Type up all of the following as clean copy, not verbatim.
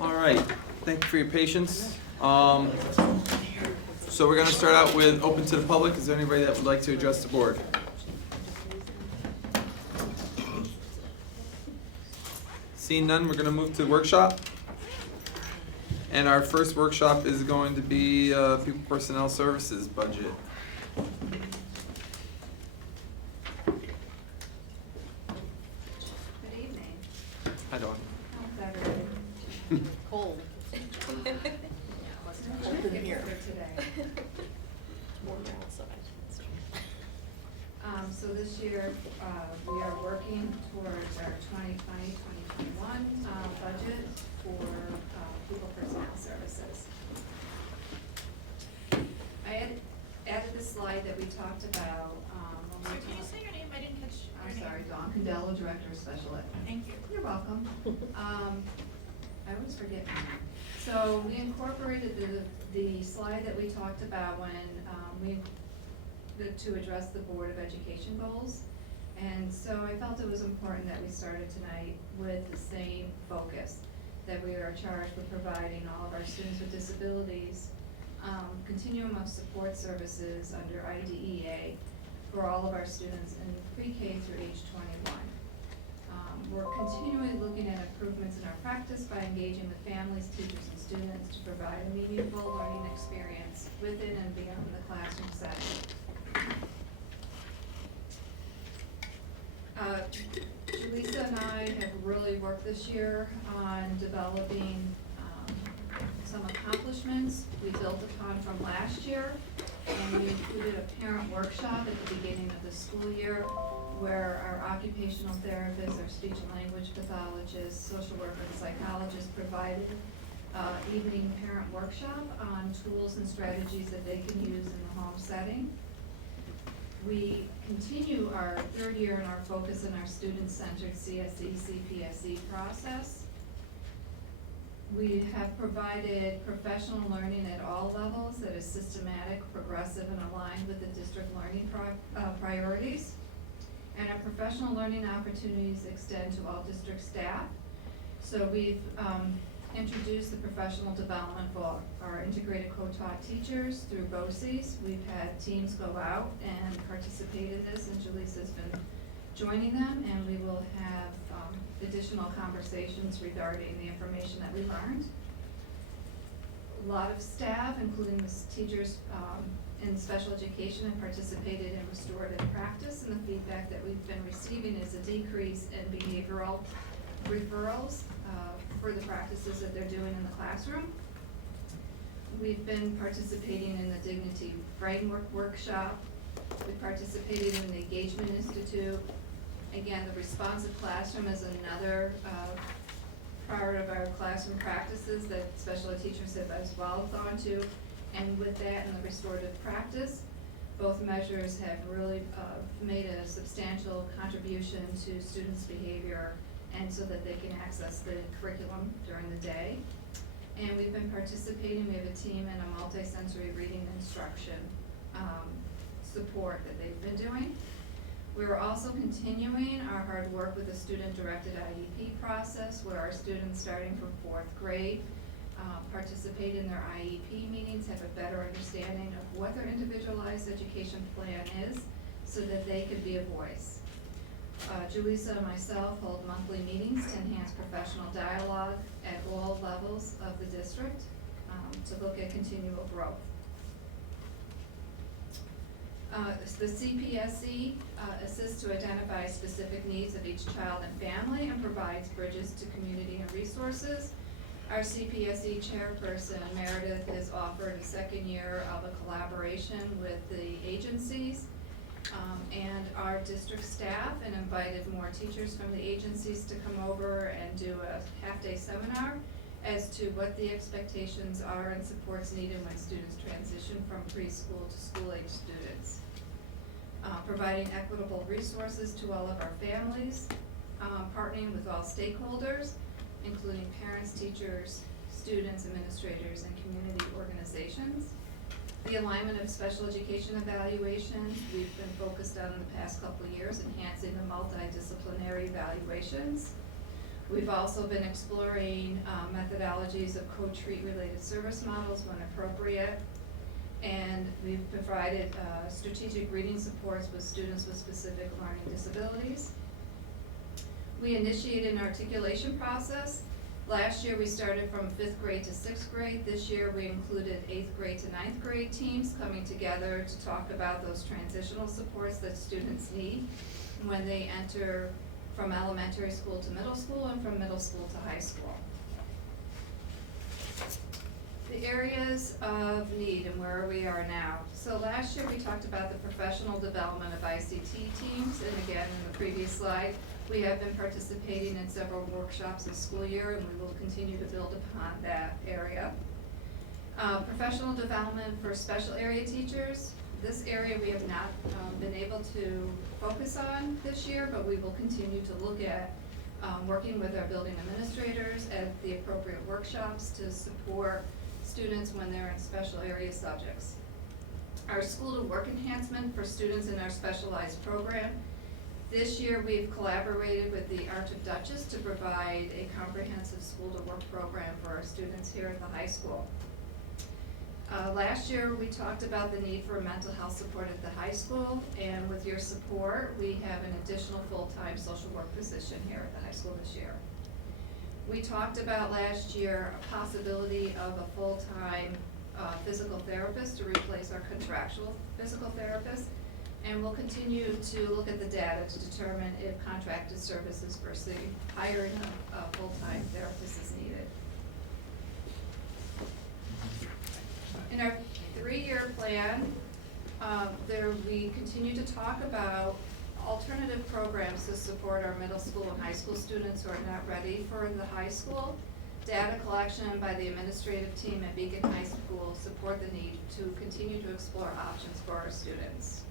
All right, thank you for your patience. So we're going to start out with open to the public. Is there anybody that would like to address the board? Seeing none, we're going to move to the workshop. And our first workshop is going to be People Personnel Services budget. Good evening. Hi, Dawn. How's everybody? Cold. Cold in here. Today. Warm outside. So this year, we are working towards our 2020-2021 budget for People Personnel Services. I had added this slide that we talked about. Sorry, can you say your name? I didn't catch your I'm name. sorry, Dawn Condello, Director of Special Ed. Thank you. You're welcome. I always forget. So we incorporated the slide that we talked about when to address the Board of Education goals. And so I felt it was important that we started tonight with the same focus, that we are charged with providing all of our students with disabilities continuum of support services under IDEA for all of our students in pre-K through age 21. We're continually looking at improvements in our practice by engaging with families, teachers, and students to provide a meaningful learning experience within and beyond the classroom setting. Julissa and I have really worked this year on developing some accomplishments we built upon from last year, and we included a parent workshop at the beginning of the school year where our occupational therapists, our speech and language pathologists, social worker, and psychologists provided evening parent workshop on tools and strategies that they can use in the home setting. We continue our third year in our focus in our student-centered CSE, CPSC process. We have provided professional learning at all levels that is systematic, progressive, and aligned with the district learning priorities. And our professional learning opportunities extend to all district staff. So we've introduced the professional development for our integrated co-taught teachers through BOCES. We've had teams go out and participate in this, and Julissa's been joining them, and we will have additional conversations regarding the information that we learned. A lot of staff, including the teachers in special education, have participated in restorative practice, and the feedback that we've been receiving is a decrease in behavioral referrals for the practices that they're doing in the classroom. We've been participating in the Dignity Framework Workshop. We participated in the Engagement Institute. Again, the responsive classroom is another part of our classroom practices that special ed teachers have as well gone to. And with that and the restorative practice, both measures have really made a substantial contribution to students' behavior, and so that they can access the curriculum during the day. And we've been participating, we have a team in a multi-sensory reading instruction support that they've been doing. We are also continuing our hard work with the student-directed IEP process, where our students starting from 4th grade participate in their IEP meetings, have a better understanding of what their individualized education plan is, so that they could be a voice. Julissa and myself hold monthly meetings to enhance professional dialogue at all levels of the district to look at continual growth. The CPSC assists to identify specific needs of each child and family and provides bridges to community and resources. Our CPSC chairperson, Meredith, has offered a second year of a collaboration with the agencies and our district staff, and invited more teachers from the agencies to come over and do a half-day seminar as to what the expectations are and supports needed when students transition from preschool to school-age students. Providing equitable resources to all of our families, partnering with all stakeholders, including parents, teachers, students, administrators, and community organizations. The alignment of special education evaluations, we've been focused on in the past couple of years, enhancing the multidisciplinary evaluations. We've also been exploring methodologies of co-treat related service models when appropriate. And we've provided strategic reading supports with students with specific learning disabilities. We initiated an articulation process. Last year, we started from 5th grade to 6th grade. This year, we included 8th grade to 9th grade teams coming together to talk about those transitional supports that students need when they enter from elementary school to middle school and from middle school to high school. The areas of need and where we are now. So last year, we talked about the professional development of ICT teams, and again, in the previous slide, we have been participating in several workshops this school year, and we will continue to build upon that area. Professional development for special area teachers. This area we have not been able to focus on this year, but we will continue to look at working with our building administrators at the appropriate workshops to support students when they're in special area subjects. Our school to work enhancement for students in our specialized program. This year, we've collaborated with the Arch of Dutchess to provide a comprehensive school to work program for our students here at the high school. Last year, we talked about the need for mental health support at the high school, and with your support, we have an additional full-time social work position here at the high school this year. We talked about last year a possibility of a full-time physical therapist to replace our contractual physical therapist. And we'll continue to look at the data to determine if contracted services versus hiring a full-time therapist is needed. In our 3-year plan, we continue to talk about alternative programs to support our middle school and high school students who are not ready for the high school. Data collection by the administrative team at Beacon High School support the need to continue to explore options for our students.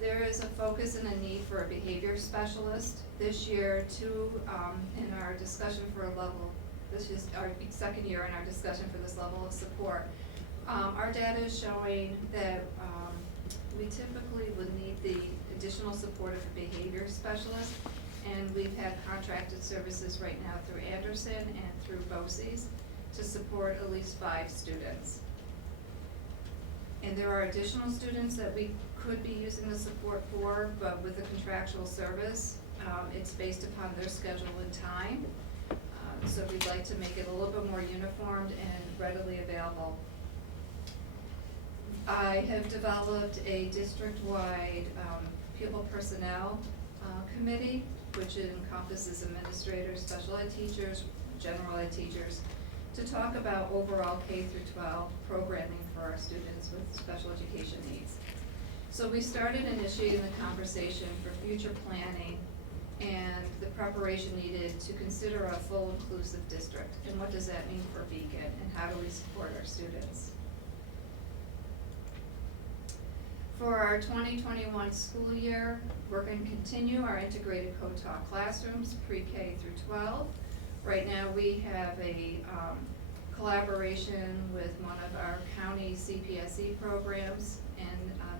There is a focus and a need for a behavior specialist. This year, in our discussion for a level, this is our second year in our discussion for this level of support. Our data is showing that we typically would need the additional support of a behavior specialist, and we've had contracted services right now through Anderson and through BOCES to support at least 5 students. And there are additional students that we could be using the support for, but with a contractual service, it's based upon their schedule and time. So we'd like to make it a little bit more uniformed and readily available. I have developed a district-wide pupil personnel committee, which encompasses administrators, special ed teachers, general ed teachers, to talk about overall K through 12 programming for our students with special education needs. So we started initiating the conversation for future planning and the preparation needed to consider a full inclusive district. And what does that mean for Beacon, and how do we support our students? For our 2021 school year, we're going to continue our integrated co-taught classrooms, pre-K through 12. Right now, we have a collaboration with one of our county CPSC programs, and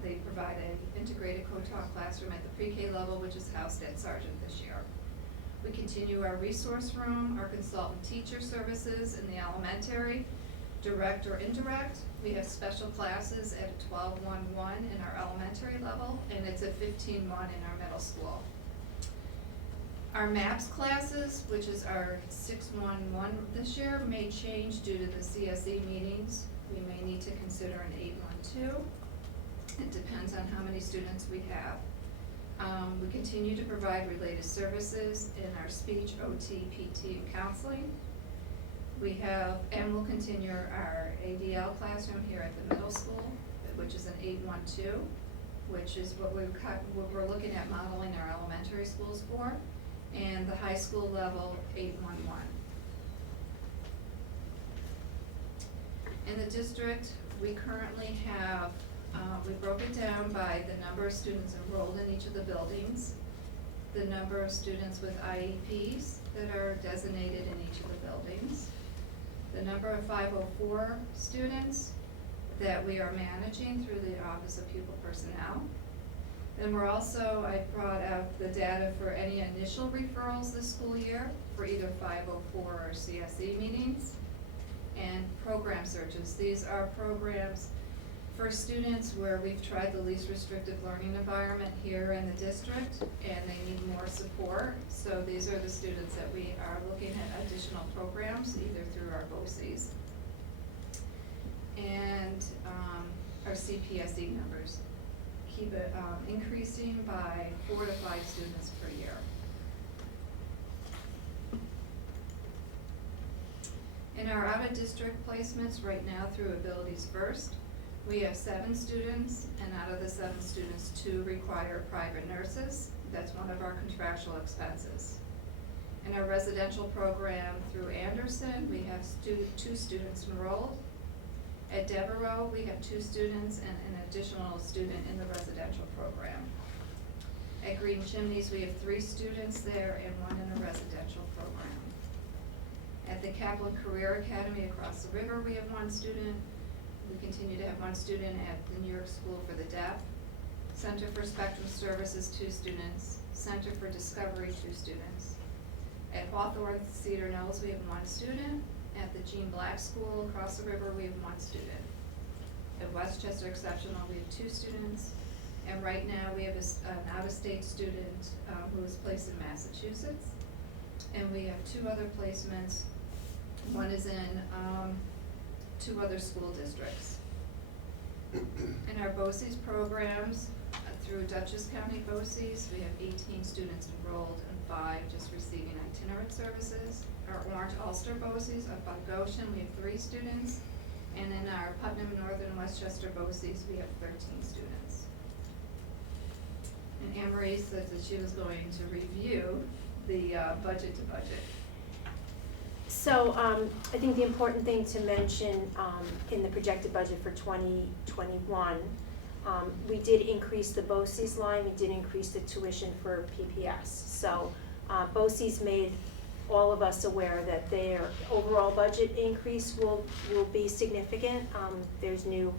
they provide an integrated co-taught classroom at the pre-K level, which is housed at Sargent this year. We continue our resource room, our consultant teacher services in the elementary, direct or indirect. We have special classes at a 12-1-1 in our elementary level, and it's a 15-1 in our middle school. Our MAPS classes, which is our 6-1-1 this year, may change due to the CSE meetings. We may need to consider an 8-1-2. It depends on how many students we have. We continue to provide related services in our speech, OT, PT, and counseling. We have, and we'll continue our ADL classroom here at the middle school, which is an 8-1-2, which is what we're looking at modeling our elementary schools for, and the high school level 8-1-1. In the district, we currently have, we broke it down by the number of students enrolled in each of the buildings, the number of students with IEPs that are designated in each of the buildings, the number of 504 students that we are managing through the Office of Pupil Personnel, Then we're also, I brought out the data for any initial referrals this school year for either 504 or CSE meetings. And program searches. These are programs for students where we've tried the least restrictive learning environment here in the district and they need more support. So these are the students that we are looking at additional programs either through our BOCES and our CPSC numbers. Keep it increasing by 4 to 5 students per year. In our out-of-district placements right now through Abilities First, we have 7 students, and out of the 7 students, 2 require private nurses. That's one of our contractual expenses. In our residential program through Anderson, we have 2 students enrolled. At Devereaux, we have 2 students and an additional student in the residential program. At Green Chimneys, we have 3 students there and 1 in the residential program. At the Kaplan Career Academy across the river, we have 1 student. We continue to have 1 student at the New York School for the Deaf. Center for Spectrum Services, 2 students. Center for Discovery, 2 students. At Hawthorne Cedar Knolls, we have 1 student. At the Jean Black School across the river, we have 1 student. At Westchester Exceptional, we have 2 students. And right now, we have an out-of-state student who is placed in Massachusetts. And we have 2 other placements. One is in 2 other school districts. In our BOCES programs, through Dutchess County BOCES, we have 18 students enrolled and 5 just receiving itinerant services. Our Orange Ulster BOCES up on Goshen, we have 3 students. And in our Putnam Northern Westchester BOCES, we have 13 students. And Anne Marie said that she was going to review the budget to budget. So I think the important thing to mention in the projected budget for 2021, we did increase the BOCES line, we did increase the tuition for PPS. So BOCES made all of us aware that their overall budget increase will be significant. There's new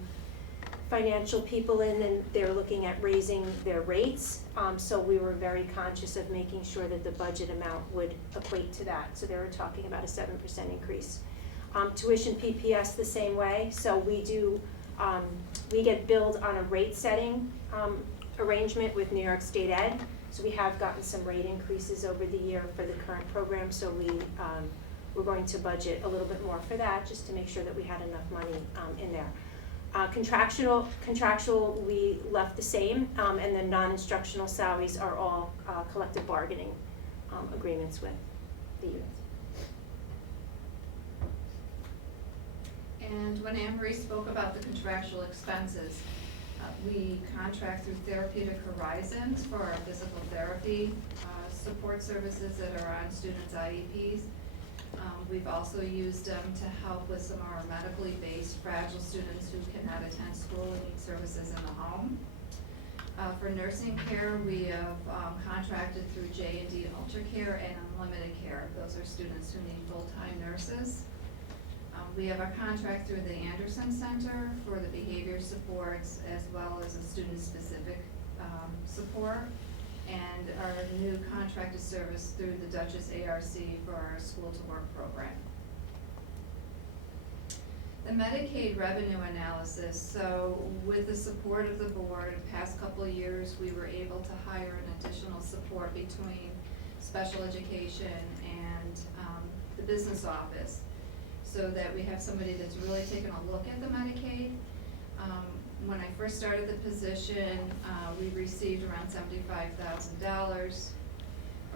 financial people in and they're looking at raising their rates. So we were very conscious of making sure that the budget amount would equate to that. So they were talking about a 7% increase. Tuition PPS the same way. So we do, we get billed on a rate setting arrangement with New York State Ed. So we have gotten some rate increases over the year for the current program. So we're going to budget a little bit more for that just to make sure that we had enough money in there. Contractual, we left the same, and then non-instructional salaries are all collective bargaining agreements with the units. And when Anne Marie spoke about the contractual expenses, we contract through Therapeutic Horizons for our physical therapy support services that are on students' IEPs. We've also used them to help with some of our medically based fragile students who cannot attend school and need services in the home. For nursing care, we have contracted through J&D Ultra Care and Unlimited Care. Those are students who need full-time nurses. We have a contract through the Anderson Center for the behavior supports as well as a student-specific support. And our new contracted service through the Dutchess ARC for our School to Work program. The Medicaid revenue analysis, so with the support of the board, the past couple of years, we were able to hire an additional support between special education and the business office, so that we have somebody that's really taken a look at the Medicaid. When I first started the position, we received around $75,000.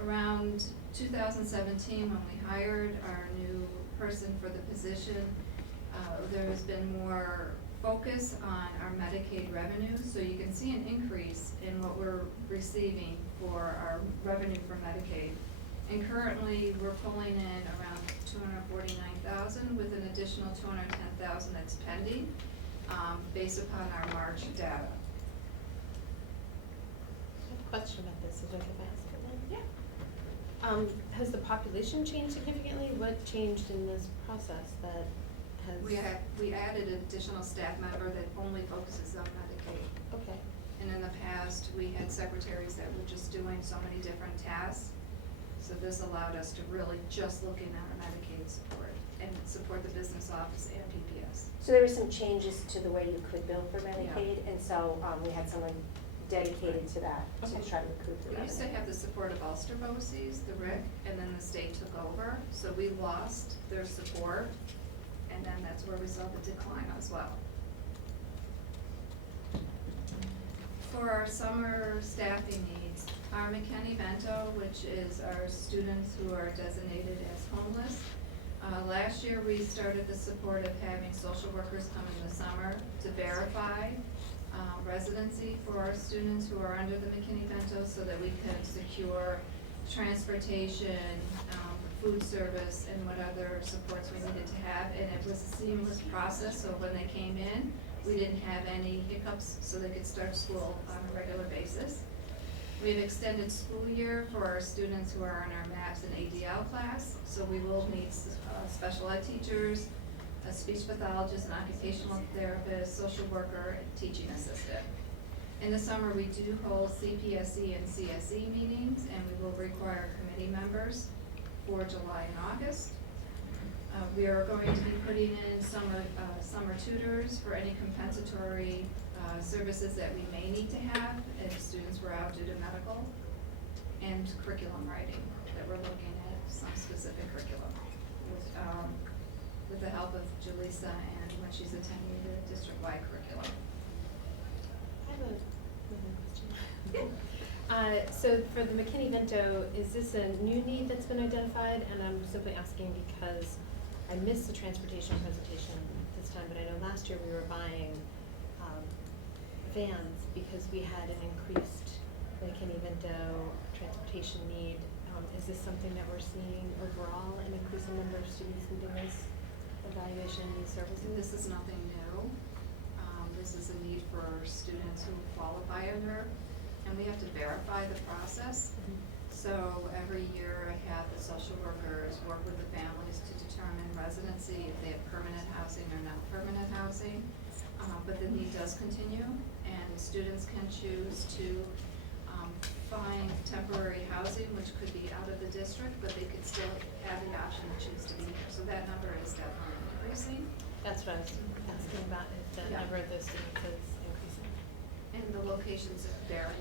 Around 2017, when we hired our new person for the position, there has been more focus on our Medicaid revenue. So you can see an increase in what we're receiving for our revenue for Medicaid. And currently, we're pulling in around $249,000 with an additional $210,000 that's pending. Based upon our March data. I have a question about this, if I can ask it then? Yeah. Has the population changed significantly? What changed in this process that has? We added an additional staff member that only focuses on Medicaid. Okay. And in the past, we had secretaries that were just doing so many different tasks. So this allowed us to really just look in at our Medicaid support and support the business office and PPS. So there were some changes to the way you could bill for Medicaid, and so we had someone dedicated to that, to try to recoup the We used to revenue. have the support of Ulster BOCES, the RIC, and then the state took over. So we lost their support, and then that's where we saw the decline as well. For our summer staffing needs, our McKinney-Vento, which is our students who are designated as homeless, last year we started the support of having social workers come in the summer to verify residency for our students who are under the McKinney-Vento so that we can secure transportation, food service, and what other supports we needed to have. And it was a seamless process, so when they came in, we didn't have any hiccups, so they could start school on a regular basis. We have extended school year for our students who are in our MAPS and ADL class, so we will need special ed teachers, a speech pathologist, an occupational therapist, social worker, and teaching assistant. In the summer, we do hold CPSC and CSE meetings, and we will require committee members for July and August. We are going to be putting in summer tutors for any compensatory services that we may need to have if students were out due to medical, and curriculum writing, that we're looking at some specific curriculum with the help of Julissa and when she's attending the district-wide curriculum. I have another question. So for the McKinney-Vento, is this a new need that's been identified? And I'm simply asking because I missed the transportation presentation this time, but I know last year we were buying vans because we had an increased McKinney-Vento transportation need. Is this something that we're seeing overall, an increasing number of students needing this evaluation and these services? This is nothing new. This is a need for students who qualify under, and we have to verify the process. So every year I have the social workers work with the families to determine residency, if they have permanent housing or not permanent housing. But the need does continue, and students can choose to find temporary housing, which could be out of the district, but they could still have the option to choose to be here. So that number is definitely increasing. That's what I was asking about, if the Yeah. number of those students is increasing. And the locations vary.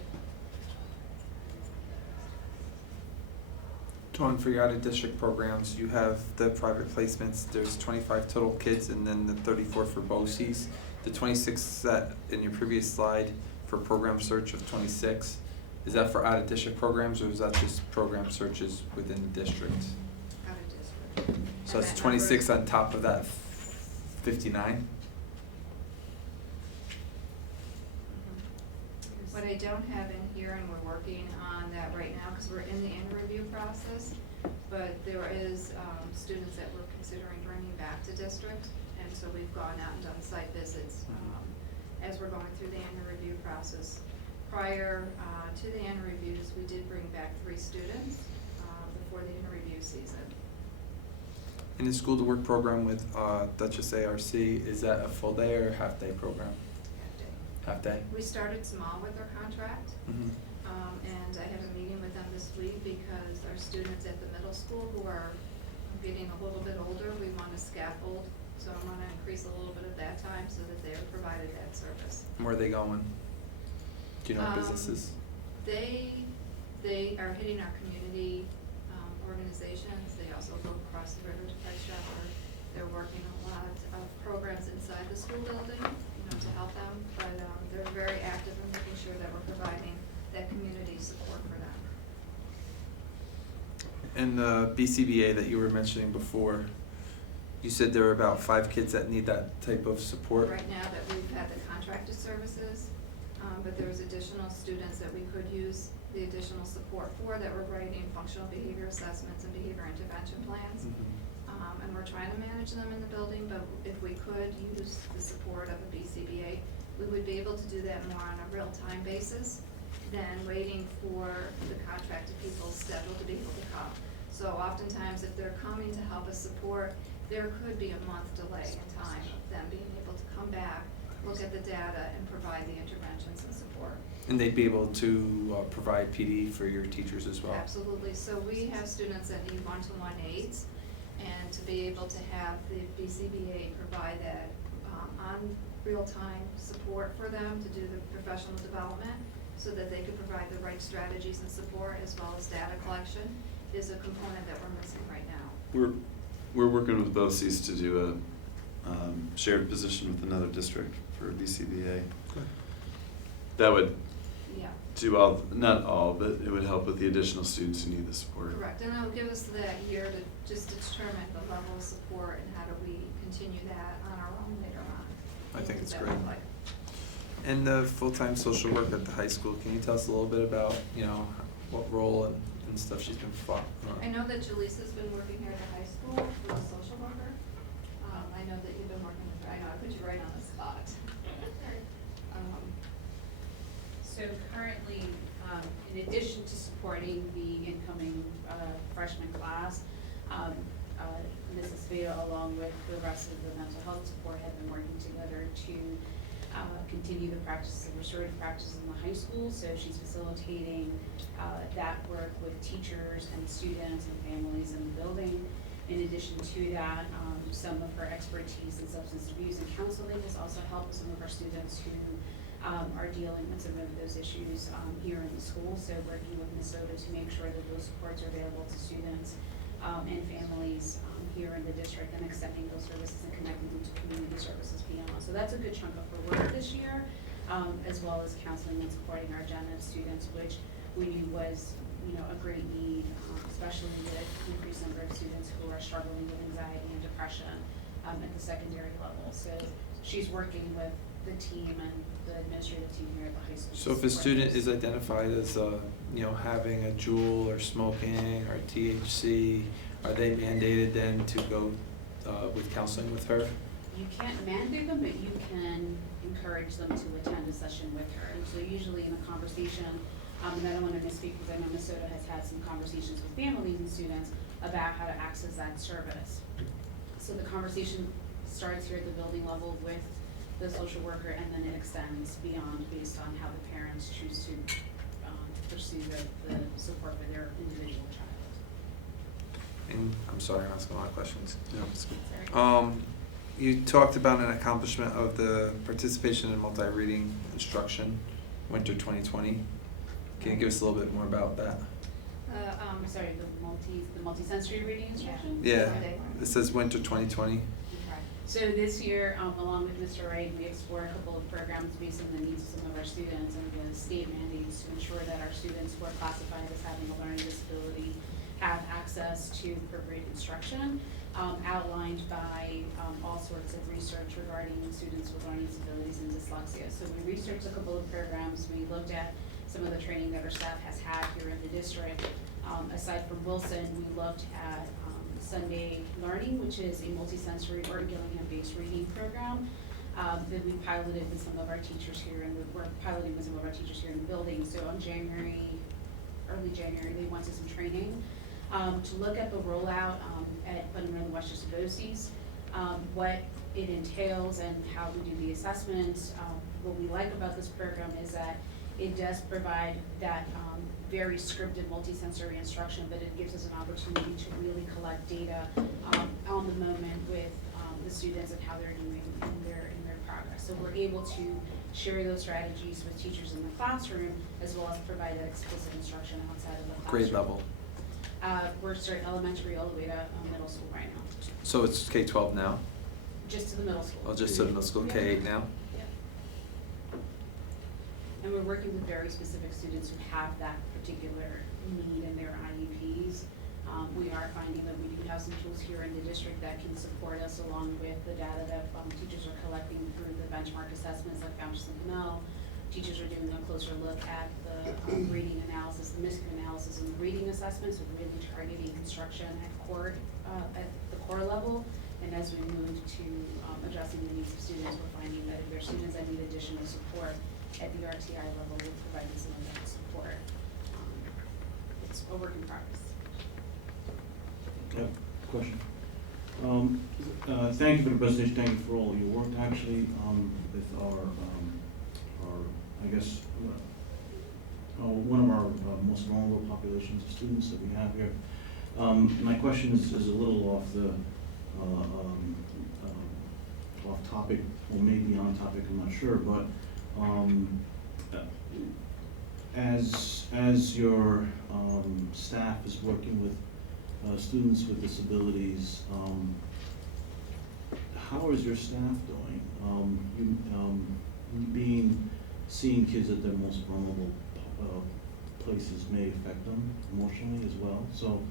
Dawn, for your out-of-district programs, you have the private placements, there's 25 total kids and then the 34 for BOCES. The 26 set in your previous slide for program search of 26, is that for out-of-district programs or is that just program searches within the district? Out of district. So And it's that 26 number- on top of that 59? What I don't have in here, and we're working on that right now, because we're in the interview process, but there is students that we're considering bringing back to district, and so we've gone out and done site visits as we're going through the interview process. Prior to the interviews, we did bring back 3 students before the interview season. In the school to work program with Dutchess ARC, is that a full day or a half day program? Half day? We started small with our contract. Mm-hmm. And I have a meeting with them this week because our students at the middle school who are getting a little bit older, we want to scaffold. So I want to increase a little bit of that time so that they're provided that service. Where are they going? Do you know businesses? They are hitting our community organizations. They also go across the river to Price Chopper. They're working on a lot of programs inside the school building, to help them. But they're very active in making sure that we're providing that community support for them. In the BCBA that you were mentioning before, you said there are about 5 kids that need that type of support? Right now that we've had the contracted services, but there's additional students that we could use the additional support for, that we're writing functional behavior assessments and behavior intervention plans. Mhm. And we're trying to manage them in the building, but if we could use the support of a BCBA, we would be able to do that more on a real-time basis than waiting for the contracted people's schedule to be able to come. So oftentimes, if they're coming to help us support, there could be a month delay in time of them being able to come back look at the data and provide the interventions and support. And they'd be able to provide PD for your teachers as well? Absolutely. So we have students that need one-to-one aids, and to be able to have the BCBA provide that on real-time support for them to do the professional development so that they could provide the right strategies and support as well as data collection is a component that we're missing right now. We're working with BOCES to do a shared position with another district for BCBA. Good. That would Yeah. do all, not all, but it would help with the additional students who need the support. Correct, and it'll give us that year to just determine the level of support and how do we continue that on our own later on. I think it's What great. does that look like? And the full-time social work at the high school, can you tell us a little bit about, what role and stuff she's been I know that Jaleesa's been working here at the high school for a social worker. I know that you've been working with her, I know, I put you right on the spot. So currently, in addition to supporting the incoming freshman class, Mrs. Vito, along with the rest of the mental health support, have been working together to continue the practice of restorative practice in the high school. So she's facilitating that work with teachers and students and families in the building. In addition to that, some of her expertise in substance abuse and counseling has also helped some of our students who are dealing with some of those issues here in the school. So working with Minnesota to make sure that those supports are available to students and families here in the district, and extending those services and connecting them to community services beyond. So that's a good chunk of her work this year, as well as counseling and supporting our gen ed students, which we knew was a great need, especially with increased number of students who are struggling with anxiety and depression at the secondary level. So she's working with the team and the administrative team here at the high school. So if a student is identified as, having a Juul or smoking or THC, are they mandated then to go with counseling with her? You can't mandate them, but you can encourage them to attend a session with her. And so usually in a conversation, and I don't want to misspeak because I know Minnesota has had some conversations with families and students about how to access that service. So the conversation starts here at the building level with the social worker, and then it extends beyond based on how the parents choose to pursue the support for their individual child. And I'm sorry, I'm asking a lot of questions. Yeah, that's good. You talked about an accomplishment of the participation in multi-reading instruction, winter 2020. Can you give us a little bit more about that? I'm sorry, the multi-sensory reading instruction? Yeah, it says winter 2020. Okay. So this year, along with Mr. Wright, we explored a couple of programs based on the needs of some of our students and the state mandates to ensure that our students who are classified as having a learning disability have access to appropriate instruction, outlined by all sorts of research regarding students with learning disabilities and dyslexia. So we researched a couple of programs. We looked at some of the training that our staff has had here in the district. Aside from Wilson, we looked at Sunday Learning, which is a multisensory or Gillingham-based reading program that we piloted with some of our teachers here, and we're piloting with some of our teachers here in the building. So on early January, they went to some training to look at the rollout at Fundamental Dutchess BOCES, what it entails and how we do the assessments. What we like about this program is that it does provide that very scripted multisensory instruction, but it gives us an opportunity to really collect data on the moment with the students and how they're doing in their progress. So we're able to share those strategies with teachers in the classroom, as well as provide that explicit instruction outside of the classroom. Grade level. We're starting elementary all the way to middle school right now. So it's K-12 now? Just to the middle school. Oh, just to middle school, K-8 now? Yeah. And we're working with very specific students who have that particular need in their IEPs. We are finding that we do have some tools here in the district that can support us, along with the data that teachers are collecting through the benchmark assessments like Dutchess and Mel. Teachers are doing a closer look at the reading analysis, the MISC analysis, and the reading assessments, with really targeting instruction at the core level. And as we move to addressing the needs of students, we're finding that if there are students that need additional support at the RTI level, we're providing some of that support. It's a work in progress. Okay, question. Thank you for the presentation, thank you for all your work, actually, with our, I guess, one of our most vulnerable populations of students that we have here. My question is a little off the, off topic, or maybe on topic, I'm not sure, but, as your, staff is working with, students with disabilities, how is your staff doing? Seeing kids at their most vulnerable places may affect them emotionally as well. So,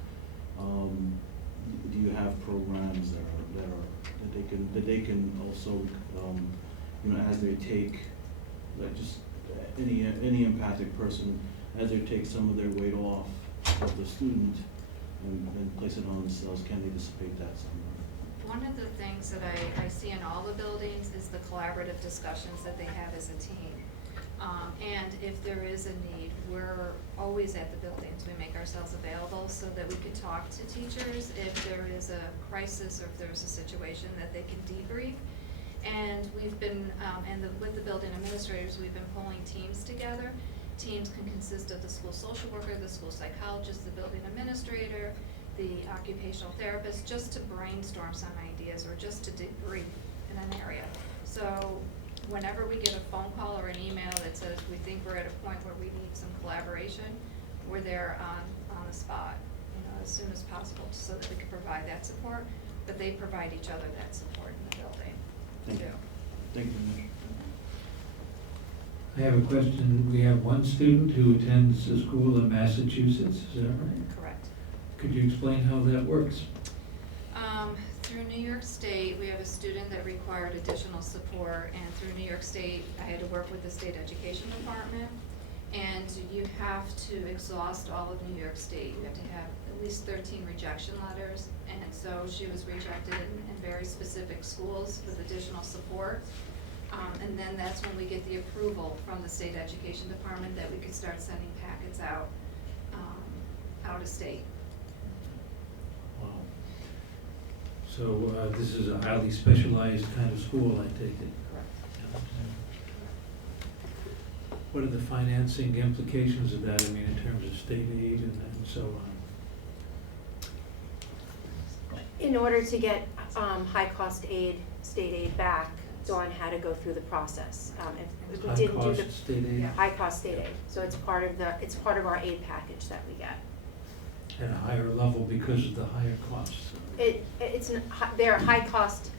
do you have programs that they can also, as they take, like just any empathic person, as they take some of their weight off of the student and place it on themselves, can they dissipate that somewhere? One of the things that I see in all the buildings is the collaborative discussions that they have as a team. And if there is a need, we're always at the buildings. We make ourselves available so that we can talk to teachers if there is a crisis or if there's a situation that they can debrief. And we've been, with the building administrators, we've been pulling teams together. Teams can consist of the school social worker, the school psychologist, the building administrator, the occupational therapist, just to brainstorm some ideas or just to debrief in an area. So whenever we get a phone call or an email that says we think we're at a point where we need some collaboration, we're there on the spot, as soon as possible, so that we can provide that support. But they provide each other that support in the building. Thank you. Thank you very much. I have a question. We have one student who attends a school in Massachusetts, is that right? Correct. Could you explain how that works? Through New York State, we have a student that required additional support, and through New York State, I had to work with the state education department, and you have to exhaust all of New York State. You have to have at least 13 rejection letters, and so she was rejected in very specific schools with additional support. And then that's when we get the approval from the state education department that we could start sending packets out of state. Wow. So this is a highly specialized kind of school, I take it? Correct. What are the financing implications of that, I mean, in terms of state aid and so on? In order to get high-cost aid, state aid back, Dawn had to go through the process. If we didn't do the High-cost state aid? high-cost state aid, so it's part of our aid package that we get. At a higher level because of the higher costs? Their high cost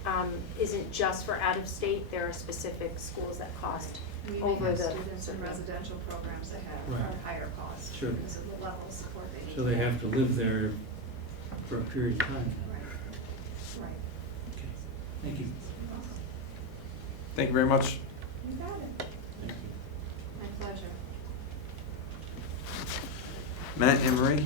isn't just for out of state. There are specific schools that cost We over may have the. students in residential programs that have Right. a higher cost Sure. because of the level of support they need. So they have to live there for a period of time? Right, right. Okay, thank you. Thank you very much. You got it. Thank you. My pleasure. Matt Emery.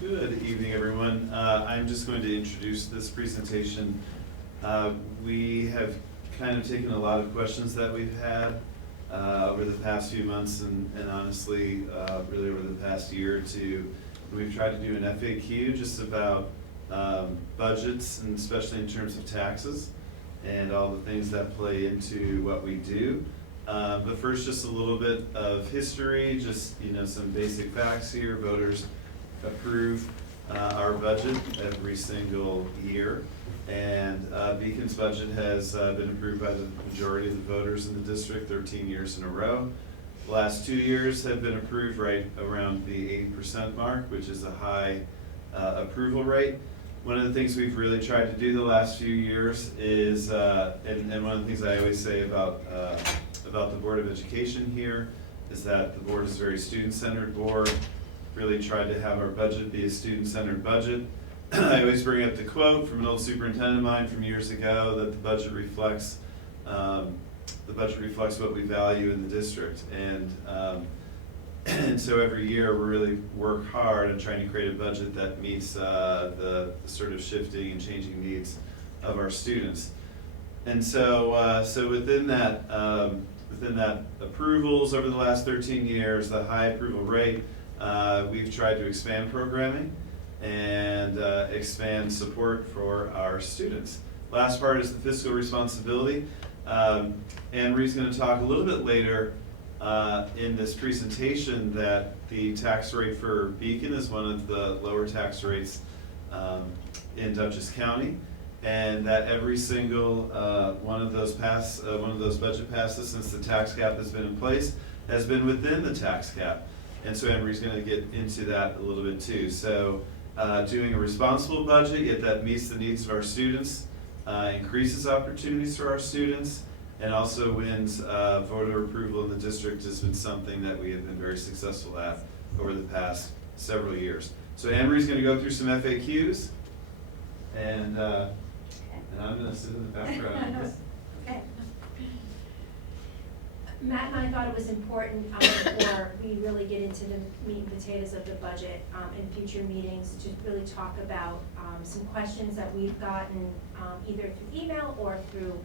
Good evening, everyone. I'm just going to introduce this presentation. We have kind of taken a lot of questions that we've had over the past few months and honestly, really over the past year or two. We've tried to do an FAQ just about budgets, and especially in terms of taxes and all the things that play into what we do. But first, just a little bit of history, just some basic facts here. Voters approve our budget every single year, and Beacon's budget has been approved by the majority of the voters in the district 13 years in a row. The last 2 years have been approved right around the 80% mark, which is a high approval rate. One of the things we've really tried to do the last few years is, and one of the things I always say about the Board of Education here is that the board is a very student-centered board. Really tried to have our budget be a student-centered budget. I always bring up the quote from an old superintendent of mine from years ago that the budget reflects what we value in the district. And And so every year, we really work hard on trying to create a budget that meets the sort of shifting and changing needs of our students. And so, so within that approvals over the last 13 years, the high approval rate, we've tried to expand programming and expand support for our students. Last part is the fiscal responsibility. Anne Marie's going to talk a little bit later in this presentation that the tax rate for Beacon is one of the lower tax rates in Dutchess County, and that every single one of those budget passes since the tax cap has been in place has been within the tax cap. And so Anne Marie's going to get into that a little bit too. So doing a responsible budget, yet that meets the needs of our students, increases opportunities for our students, and also wins voter approval in the district has been something that we have been very successful at over the past several years. So Anne Marie's going to go through some FAQs, and I'm going to sit in the background. Okay. Matt and I thought it was important before we really get into the meat and potatoes of the budget in future meetings to really talk about some questions that we've gotten either through email or through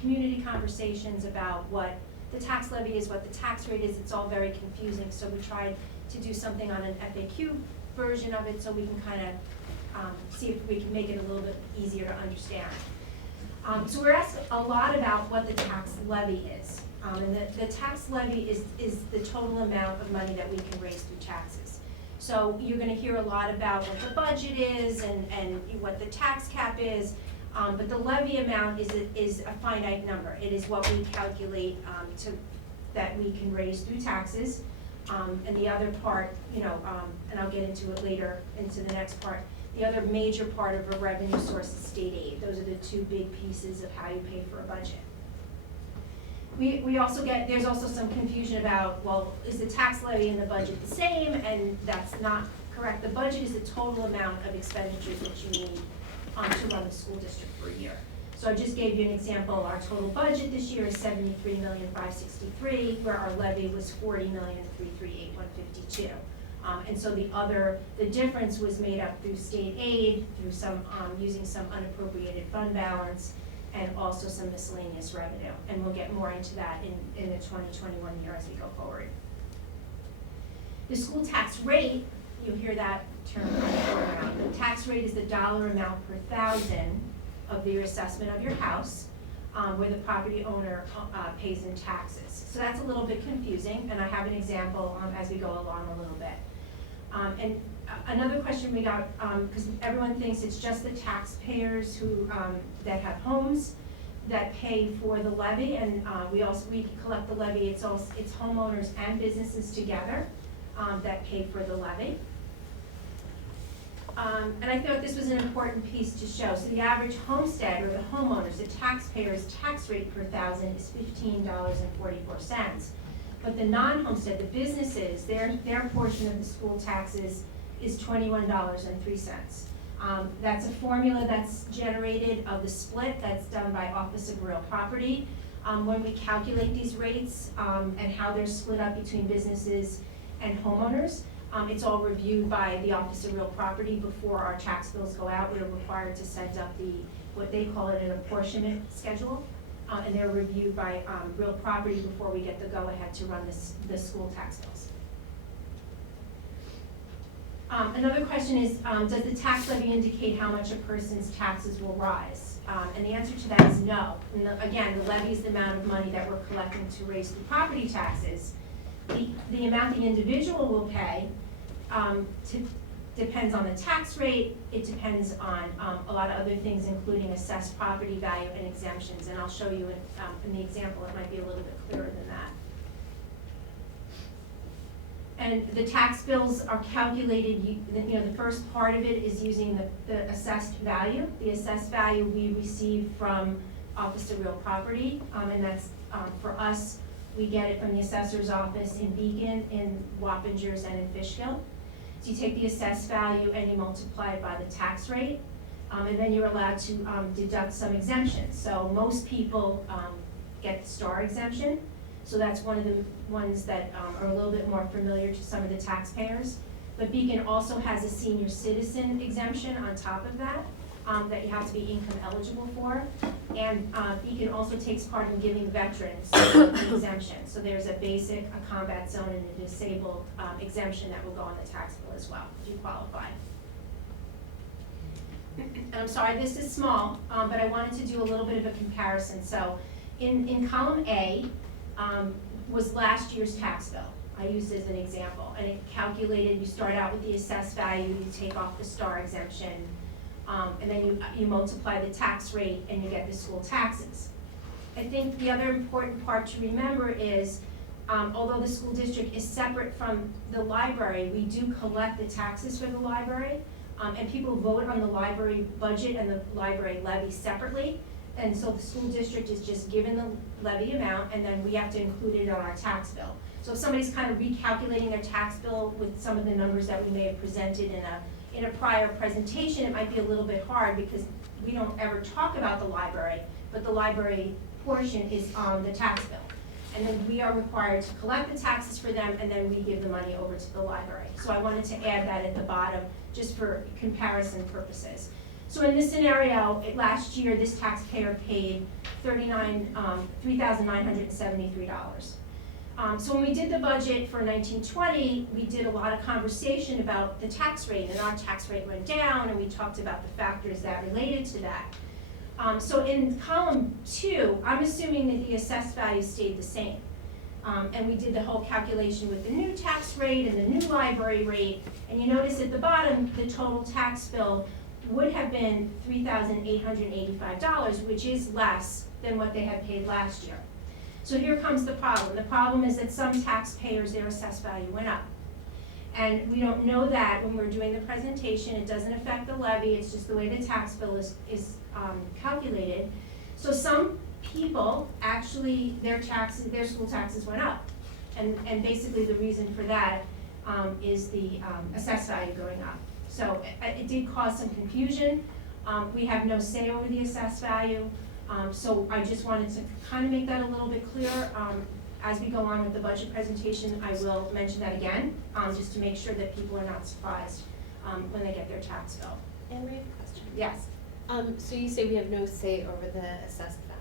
community conversations about what the tax levy is, what the tax rate is. It's all very confusing, so we tried to do something on an FAQ version of it so we can kind of see if we can make it a little bit easier to understand. So we're asked a lot about what the tax levy is. And the tax levy is the total amount of money that we can raise through taxes. So you're going to hear a lot about what the budget is and what the tax cap is, but the levy amount is a finite number. It is what we calculate that we can raise through taxes. And the other part, and I'll get into it later into the next part, the other major part of a revenue source is state aid. Those are the two big pieces of how you pay for a budget. We also there's also some confusion about, well, is the tax levy and the budget the same? And that's not correct. The budget is the total amount of expenditures that you need to run the school district for a year. So I just gave you an example. Our total budget this year is $73,563,000, where our levy was $40,338,152. And so the difference was made up through state aid, through some using some unappropriated fund balance, and also some miscellaneous revenue. And we'll get more into that in the 2021 year as we go forward. The school tax rate, you'll hear that term around. The tax rate is the dollar amount per thousand of your assessment of your house, where the property owner pays in taxes. So that's a little bit confusing, and I have an example as we go along a little bit. And another question we got, because everyone thinks it's just the taxpayers who that have homes that pay for the levy, and we collect the levy. It's homeowners and businesses together that pay for the levy. And I thought this was an important piece to show. So the average homestead, or the homeowners, the taxpayers' tax rate per thousand is $15.44. But the non-homestead, the businesses, their portion of the school taxes is $21.03. That's a formula that's generated of the split that's done by Office of Real Property. When we calculate these rates and how they're split up between businesses and homeowners, it's all reviewed by the Office of Real Property before our tax bills go out. We're required to send up what they call it an apportionment schedule. And they're reviewed by Real Property before we get the go-ahead to run the school tax bills. Another question is, does the tax levy indicate how much a person's taxes will rise? And the answer to that is no. And again, the levy is the amount of money that we're collecting to raise the property taxes. The amount the individual will pay depends on the tax rate. It depends on a lot of other things, including assessed property value and exemptions. And I'll show you in the example, it might be a little bit clearer than that. And the tax bills are calculated, the first part of it is using the assessed value. The assessed value we receive from Office of Real Property, and that's, for us, we get it from the assessor's office in Beacon, in Wappingers, and in Fishkill. So you take the assessed value and you multiply it by the tax rate, and then you're allowed to deduct some exemptions. So most people get the STAR exemption. So that's one of the ones that are a little bit more familiar to some of the taxpayers. But Beacon also has a senior citizen exemption on top of that, that you have to be income eligible for. And Beacon also takes part in giving veterans an exemption. So there's a basic, a combat zone, and a disabled exemption that will go on the tax bill as well, if you qualify. And I'm sorry, this is small, but I wanted to do a little bit of a comparison. So in column A was last year's tax bill. I used it as an example, and it calculated, you start out with the assessed value, you take off the star exemption, and then you multiply the tax rate and you get the school taxes. I think the other important part to remember is, although the school district is separate from the library, we do collect the taxes for the library, and people vote on the library budget and the library levy separately. And so the school district is just given the levy amount, and then we have to include it on our tax bill. So if somebody's kind of recalculating their tax bill with some of the numbers that we may have presented in a prior presentation, it might be a little bit hard because we don't ever talk about the library, but the library portion is on the tax bill. And then we are required to collect the taxes for them, and then we give the money over to the library. So I wanted to add that at the bottom, just for comparison purposes. So in this scenario, last year, this taxpayer paid $3,973. So when we did the budget for 1920, we did a lot of conversation about the tax rate, and our tax rate went down, and we talked about the factors that related to that. So in column 2, I'm assuming that the assessed value stayed the same. And we did the whole calculation with the new tax rate and the new library rate, and you notice at the bottom, the total tax bill would have been $3,885, which is less than what they had paid last year. So here comes the problem. The problem is that some taxpayers, their assessed value went up. And we don't know that when we're doing the presentation. It doesn't affect the levy, it's just the way the tax bill is calculated. So some people, actually, their school taxes went up. And basically the reason for that is the assessed value going up. So it did cause some confusion. We have no say over the assessed value. So I just wanted to kind of make that a little bit clearer. As we go on with the budget presentation, I will mention that again, just to make sure that people are not surprised when they get their tax bill. Anne Marie, I have a question. Yes, So you say we have no say over the assessed value?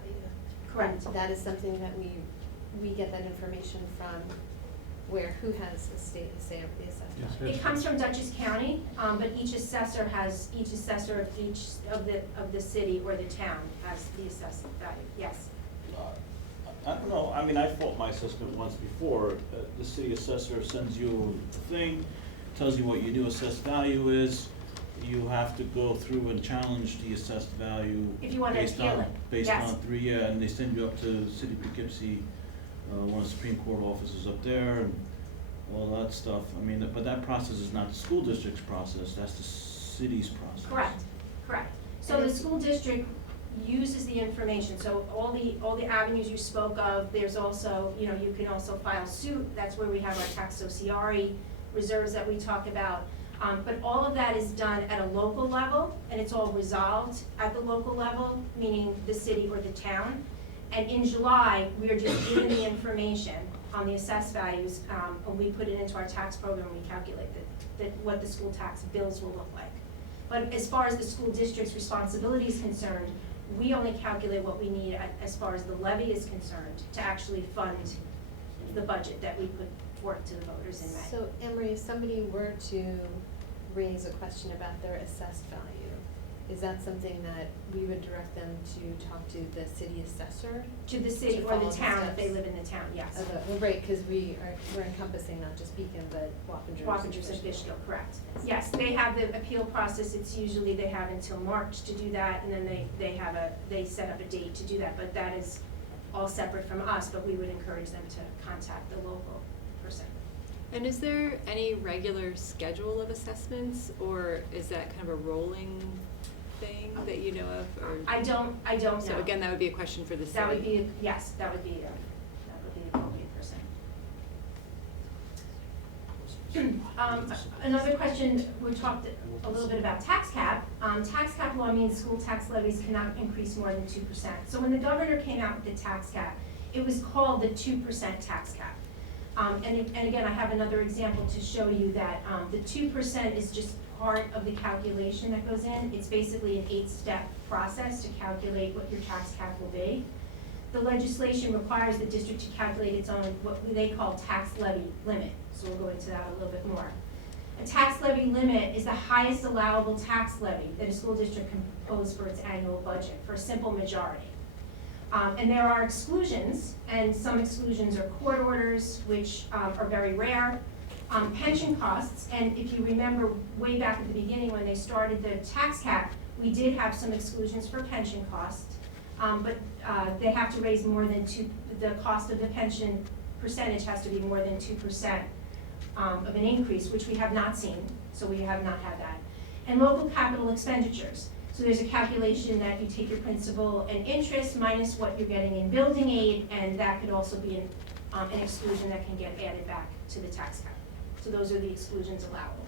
correct. That is something that we get that information from who has a say over the assessed value? It comes from Dutchess County, but each assessor of the city or the town has the assessed value, yes. I don't know, I mean, I fought my assessment once before. The city assessor sends you a thing, tells you what your new assessed value is. You have to go through and challenge the assessed value. If you want to based appeal on- it, Based yes. on 3, and they send you up to City Poughkeepsie, one of the Supreme Court offices up there, and all that stuff. I mean, but that process is not the school district's process, that's the city's process. Correct. So the school district uses the information, so all the avenues you spoke of, there's also, you can also file suit, that's where we have our tax sociari reserves that we talk about. But all of that is done at a local level, and it's all resolved at the local level, meaning the city or the town. And in July, we are just given the information on the assessed values, and we put it into our tax program, we calculate what the school tax bills will look like. But as far as the school district's responsibility is concerned, we only calculate what we need as far as the levy is concerned to actually fund the budget that we put forth to the voters in May. So Anne Marie, if somebody were to raise a question about their assessed value, is that something that we would direct them to talk to the city assessor? To the city To or follow the the town, if they steps. live in the town, yes. Well, right, because we're encompassing not just Beacon, but Wappingers. Wappingers and Fishkill, correct. Yes, they have the appeal process, it's usually they have until March to do that, and then they set up a date to do that, but that is all separate from us, but we would encourage them to contact the local person. And is there any regular schedule of assessments, or is that kind of a rolling thing that you know of, or? I don't know. So again, that would be a question for the city. That would be, yes, that would be the appropriate person. Another question, we talked a little bit about tax cap. Tax cap law means school tax levies cannot increase more than 2%. So when the governor came out with the tax cap, it was called the 2% tax cap. And again, I have another example to show you that the 2% is just part of the calculation that goes in. It's basically an 8-step process to calculate what your tax cap will be. The legislation requires the district to calculate its own, what they call tax levy limit. So we'll go into that a little bit more. A tax levy limit is the highest allowable tax levy that a school district can propose for its annual budget for a simple majority. And there are exclusions, and some exclusions are court orders, which are very rare. Pension costs, and if you remember way back at the beginning when they started the tax cap, we did have some exclusions for pension costs, but they have to raise more than the cost of the pension percentage has to be more than 2% of an increase, which we have not seen, so we have not had that. And local capital expenditures. So there's a calculation that you take your principal and interest minus what you're getting in building aid, and that could also be an exclusion that can get added back to the tax cap. So those are the exclusions allowable.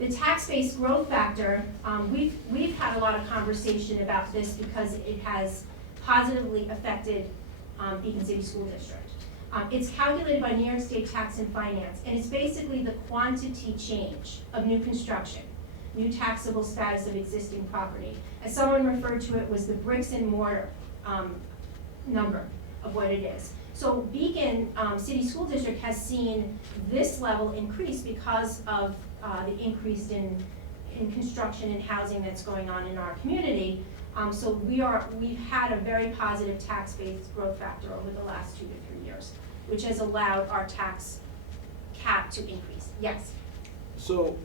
The tax-based growth factor, we've had a lot of conversation about this because it has positively affected Beacon City School District. It's calculated by New York State Tax and Finance, and it's basically the quantity change of new construction, new taxable status of existing property. As someone referred to it, was the bricks and mortar number of what it is. So Beacon City School District has seen this level increase because of the increase in construction and housing that's going on in our community. So we've had a very positive tax-based growth factor over the last 2 to 3 years, which has allowed our tax cap to increase. Yes? So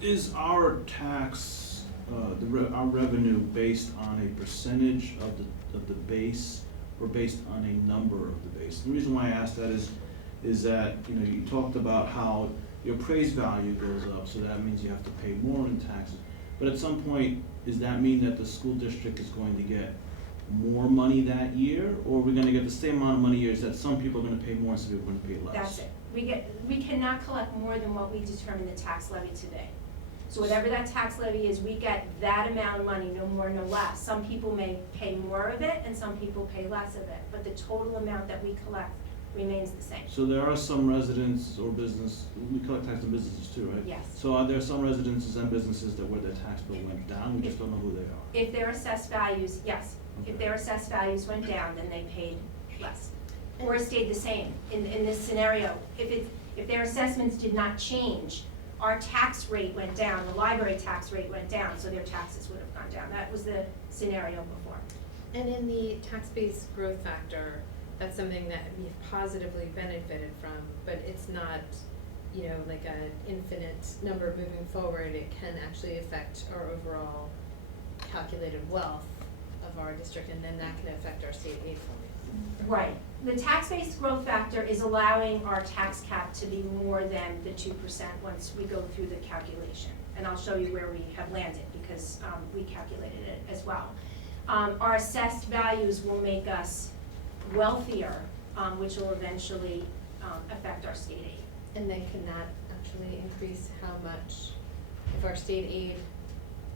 is our tax, our revenue based on a percentage of the base or based on a number of the base? The reason why I asked that is that, you know, you talked about how your appraised value goes up, so that means you have to pay more in taxes. But at some point, does that mean that the school district is going to get more money that year, or are we gonna get the same amount of money years that some people are gonna pay more and some people are gonna pay less? That's it. We cannot collect more than what we determine the tax levy today. So whatever that tax levy is, we get that amount of money, no more, no less. Some people may pay more of it and some people pay less of it, but the total amount that we collect remains the same. So there are some residents or business, we collect tax on businesses too, right? Yes. So are there some residences and businesses that where their tax bill went down, we just don't know who they are? If their assessed values, yes. If Okay. their assessed values went down, then they paid less. Or stayed the same in this scenario. If their assessments did not change, our tax rate went down, the library tax rate went down, so their taxes would have gone down. That was the scenario before. And in the tax-based growth factor, that's something that we've positively benefited from, but it's not, you know, like an infinite number moving forward. It can actually affect our overall calculated wealth of our district, and then that can affect our state aid funding. Right. The tax-based growth factor is allowing our tax cap to be more than the 2% once we go through the calculation. And I'll show you where we have landed because we calculated it as well. Our assessed values will make us wealthier, which will eventually affect our state aid. And then can that actually increase how much, if our state aid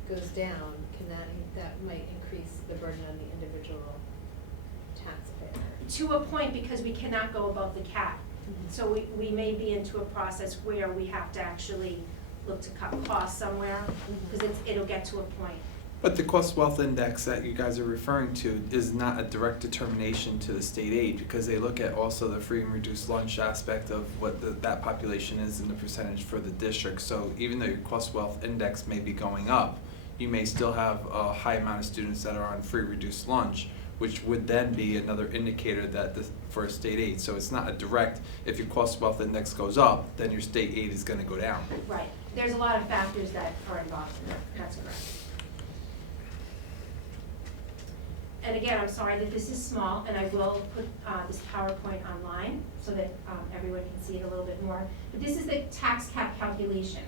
goes down, can that might increase the burden on the individual taxpayer? To a point, because we cannot go above the cap. Mhm. So we may be into a process where we have to actually look to cut costs somewhere, because it'll get to a point. But the cost wealth index that you guys are referring to is not a direct determination to the state aid, because they look at also the free and reduced lunch aspect of what that population is and the percentage for the district. So even though your cost wealth index may be going up, you may still have a high amount of students that are on free reduced lunch, which would then be another indicator that for a state aid. So it's not a direct, if your cost wealth index goes up, then your state aid is gonna go down. Right. There's a lot of factors that are involved in that. That's correct. And again, I'm sorry that this is small, and I will put this PowerPoint online so that everyone can see it a little bit more. But this is the tax cap calculation.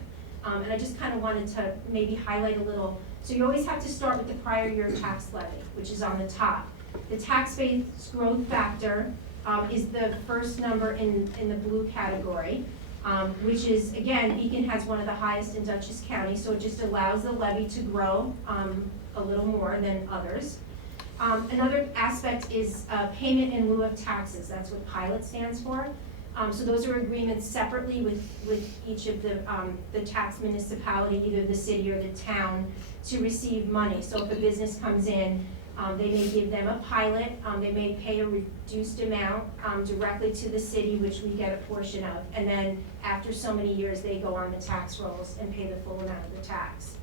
And I just kind of wanted to maybe highlight a little. So you always have to start with the prior year tax levy, which is on the top. The tax-based growth factor is the first number in the blue category, which is, again, Beacon has one of the highest in Dutchess County, so it just allows the levy to grow a little more than others. Another aspect is payment in lieu of taxes. That's what PILOT stands for. So those are agreements separately with each of the tax municipality, either the city or the town, to receive money. So if a business comes in, they may give them a pilot, they may pay a reduced amount directly to the city, which we get a portion of, and then after so many years, they go on the tax rolls and pay the full amount of the tax.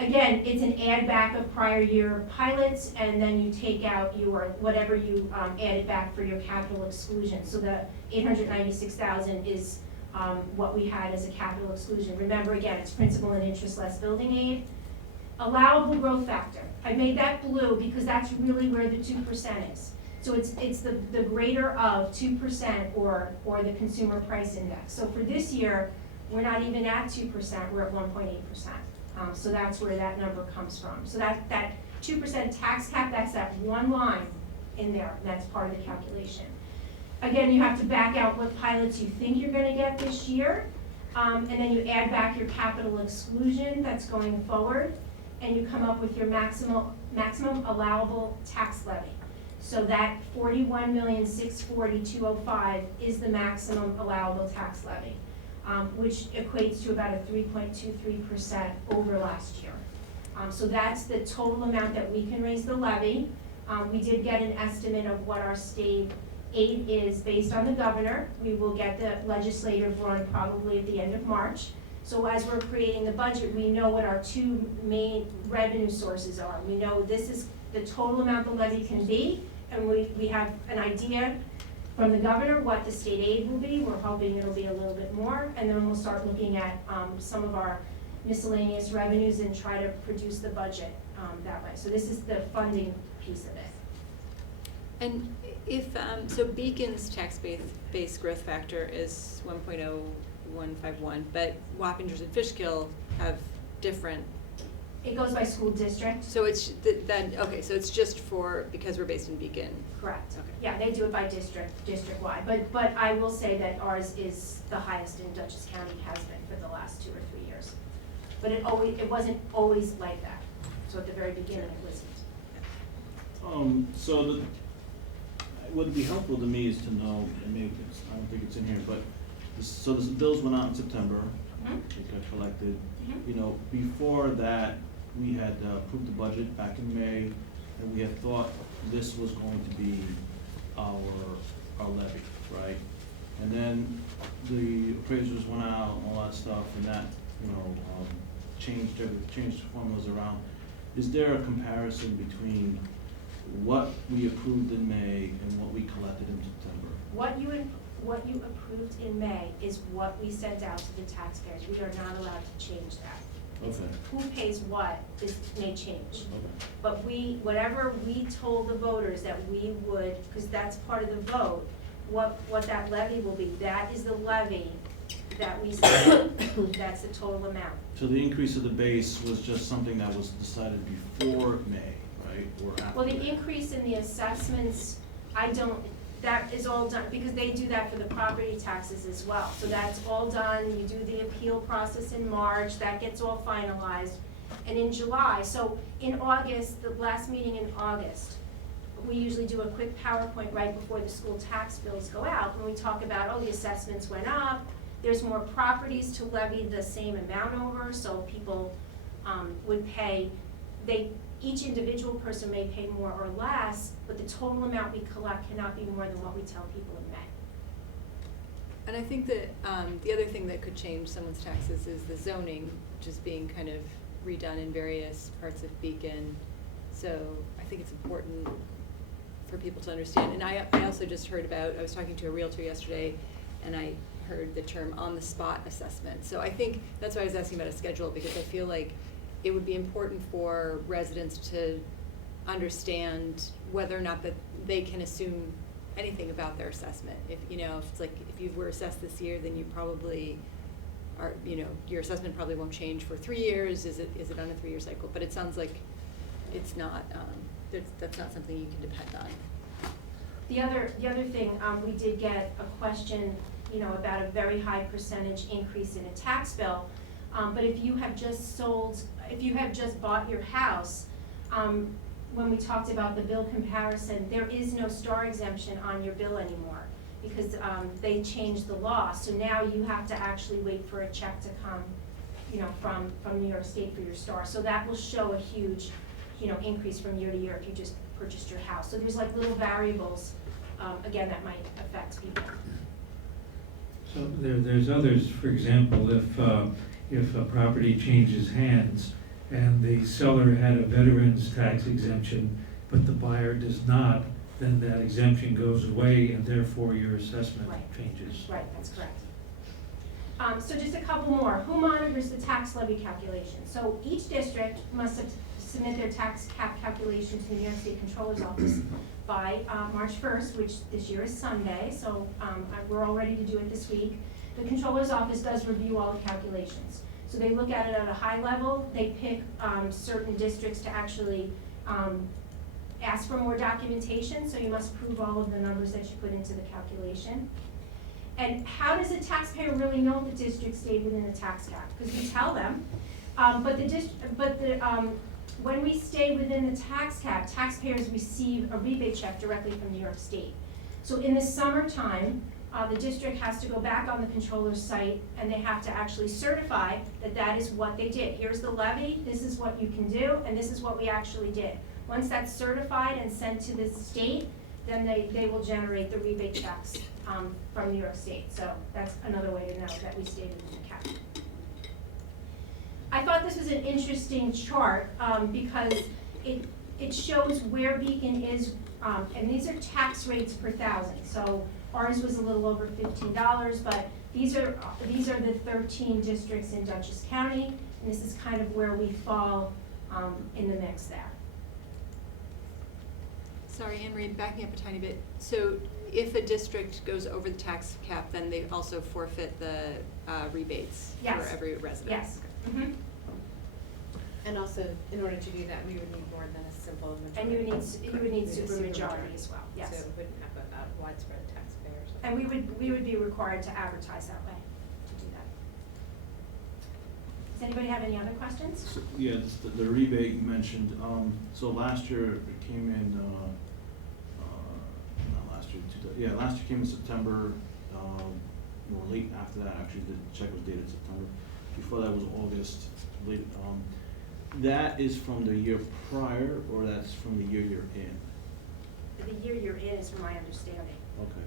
Again, it's an add back of prior year pilots, and then you take out your, whatever you added back for your capital exclusion. So the $896,000 is what we had as a capital exclusion. Remember, again, it's principal and interest less building aid. Allowable growth factor. I made that blue because that's really where the 2% is. So it's the greater of 2% or the consumer price index. So for this year, we're not even at 2%, we're at 1.8%. So that's where that number comes from. So that 2% tax cap, that's that one line in there, and that's part of the calculation. Again, you have to back out what pilots you think you're gonna get this year, and then you add back your capital exclusion that's going forward, and you come up with your maximum allowable tax levy. So that $41,640,205 is the maximum allowable tax levy, which equates to about a 3.23% over last year. So that's the total amount that we can raise the levy. We did get an estimate of what our state aid is based on the governor. We will get the legislative run probably at the end of March. So as we're creating the budget, we know what our two main revenue sources are. We know this is the total amount the levy can be, and we have an idea from the governor what the state aid will be. We're hoping it'll be a little bit more, and then we'll start looking at some of our miscellaneous revenues and try to produce the budget that way. So this is the funding piece of it. And if, so Beacon's tax-based growth factor is 1.0151, but Wappingers and Fishkill have different. It goes by school district. So it's then, okay, so it's just because we're based in Beacon. Correct. Okay. Yeah, they do it by district-wide. But I will say that ours is the highest in Dutchess County, has been for the last 2 or 3 years. But it wasn't always like that. So at the very beginning, it wasn't. So what would be helpful to me is to know, and maybe I don't think it's in here, but so the bills went out in September. They got collected. You know, before that, we had approved the budget back in May, and we had thought this was going to be our levy, right? And then the appraisers went out and all that stuff, and that, you know, changed the formulas around. Is there a comparison between what we approved in May and what we collected in September? What you approved in May is what we sent out to the taxpayers. We are not allowed to change that. Okay. Who pays what may change. Okay. But whatever we told the voters that we would, because that's part of the vote, what that levy will be, that is the levy that we said, that's the total amount. So the increase of the base was just something that was decided before May, right, or after? Well, the May? increase in the assessments, that is all done, because they do that for the property taxes as well. So that's all done, you do the appeal process in March, that gets all finalized. And in July, so in August, the last meeting in August, we usually do a quick PowerPoint right before the school tax bills go out, and we talk about, oh, the assessments went up, there's more properties to levy the same amount over, so people would pay, each individual person may pay more or less, but the total amount we collect cannot be more than what we tell people in May. And I think that the other thing that could change someone's taxes is the zoning, which is being kind of redone in various parts of Beacon. So I think it's important for people to understand. And I also just heard I was talking to a realtor yesterday, and I heard the term on-the-spot assessment. So I think that's why I was asking about a schedule, because I feel like it would be important for residents to understand whether or not that they can assume anything about their assessment. If it's like, if you were assessed this year, then you probably are, your assessment probably won't change for 3 years. Is it on a 3-year cycle? But it sounds like it's not, that's not something you can depend on. The other thing, we did get a question, about a very high percentage increase in a tax bill. But if you have just bought your house, when we talked about the bill comparison, there is no star exemption on your bill anymore because they changed the law. So now you have to actually wait for a check to come, you know, from New York State for your star. So that will show a huge, you know, increase from year to year if you just purchased your house. So there's like little variables, again, that might affect people. So there's others, for example, if a property changes hands and the seller had a veteran's tax exemption, but the buyer does not, then that exemption goes away and therefore your assessment Right. changes. Right, that's correct. So just a couple more. Who monitors the tax levy calculation? So each district must submit their tax cap calculation to the New York State Controller's Office by March 1st, which this year is Sunday, so we're all ready to do it this week. The Controller's Office does review all the calculations. So they look at it at a high level, they pick certain districts to actually ask for more documentation, so you must prove all of the numbers that you put into the calculation. And how does a taxpayer really know if the district stayed within the tax cap? Because we tell them, when we stay within the tax cap, taxpayers receive a rebate check directly from New York State. So in the summertime, the district has to go back on the controller's site and they have to actually certify that that is what they did. Here's the levy, this is what you can do, and this is what we actually did. Once that's certified and sent to the state, then they will generate the rebate checks from New York State. So that's another way to know that we stayed within the cap. I thought this was an interesting chart because it shows where Beacon is, and these are tax rates per thousand. So ours was a little over $15, but these are the 13 districts in Dutchess County, and this is kind of where we fall in the mix there. Sorry, Anne Marie, backing up a tiny bit. So if a district goes over the tax cap, then they also forfeit the rebates Yes. for every resident? Yes. Mm-hmm. And also, in order to do that, we would need more than a simple majority. And you would need supermajority as well, yes. So it wouldn't have a widespread taxpayer or something. And we would be required to advertise that way to do that. Does anybody have any other questions? So, yeah, the rebate you mentioned, so last year it came in, not last year, last year came in September, or late after that, actually, the check was dated September. Before that was August, late, that is from the year prior, or that's from the year you're in? The year you're in is from my understanding. Okay.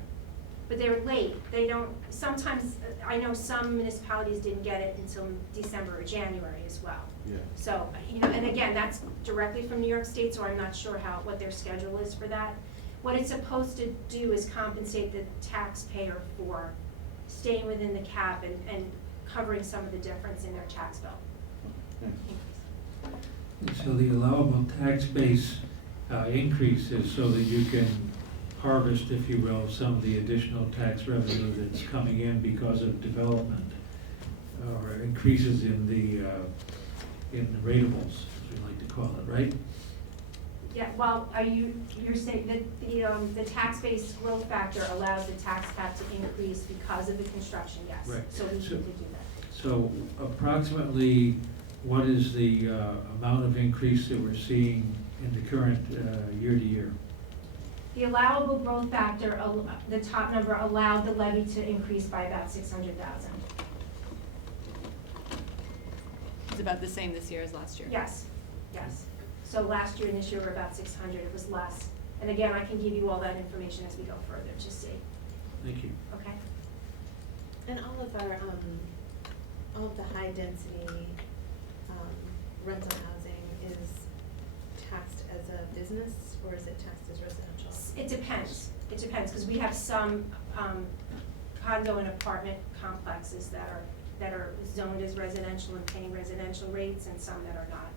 But they're late. They don't, sometimes, I know some municipalities didn't get it until December or January as well. Yeah. So, you know, and again, that's directly from New York State, so I'm not sure what their schedule is for that. What it's supposed to do is compensate the taxpayer for staying within the cap and covering some of the difference in their tax bill. Thanks. So the allowable tax base increases so that you can harvest, if you will, some of the additional tax revenue that's coming in because of development, or increases in the rateables, as we like to call it, right? Yeah, well, you're saying that the tax base growth factor allows the tax cap to increase because of the construction, yes. Right. So we need to do that. So approximately, what is the amount of increase that we're seeing in the current year to year? The allowable growth factor, the top number allowed the levy to increase by about 600,000. It's about the same this year as last year? Yes, yes. So last year and this year were about 600, it was less. And again, I can give you all that information as we go further to see, Thank you. okay? And all of the high density rental housing is taxed as a business, or is it taxed as residential? It depends, because we have some condo and apartment complexes that are zoned as residential and paying residential rates, and some that are not.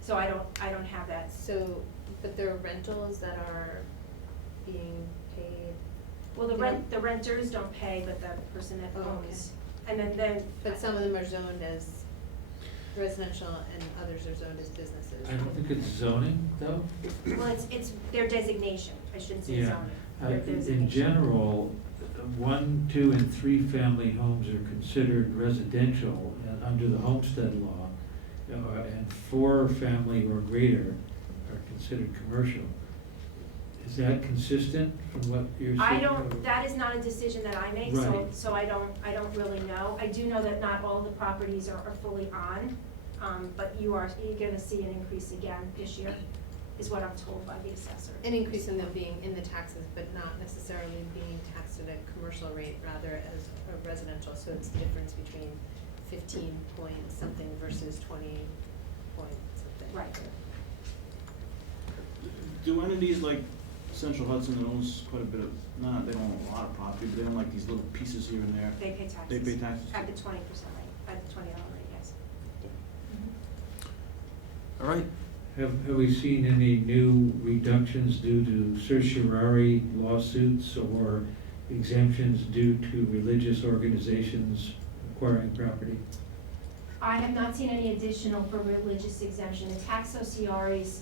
So I don't have that. So, but there are rentals that are being paid. Well, the renters don't pay, but the person that Oh, okay. owns. And then. But some of them are zoned as residential and others are zoned as businesses. I don't think it's zoning, though. Well, it's their designation, I shouldn't say Yeah. zoning. Their In designation. general, 1, 2, and 3 family homes are considered residential under the homestead law. And 4 family or greater are considered commercial. Is that consistent from what you're saying? I don't, that is not a decision that I make, so, Right. so I don't really know. I do know that not all the properties are fully on, but you're gonna see an increase again this year, is what I'm told by the assessor. An increase in them being in the taxes, but not necessarily being taxed at a commercial rate, rather as a residential, so it's the difference between 15 point something versus 20 point something. Right. Do entities like Central Hudson that owns quite a bit of, they don't own a lot of property, but they own like these little pieces here and there? They pay taxes. They pay taxes? At the 20% rate, at the $20 rate, yes. All right, Have we seen any new reductions due to certiorari lawsuits or exemptions due to religious organizations acquiring property? I have not seen any additional for religious exemption. The tax OCRs,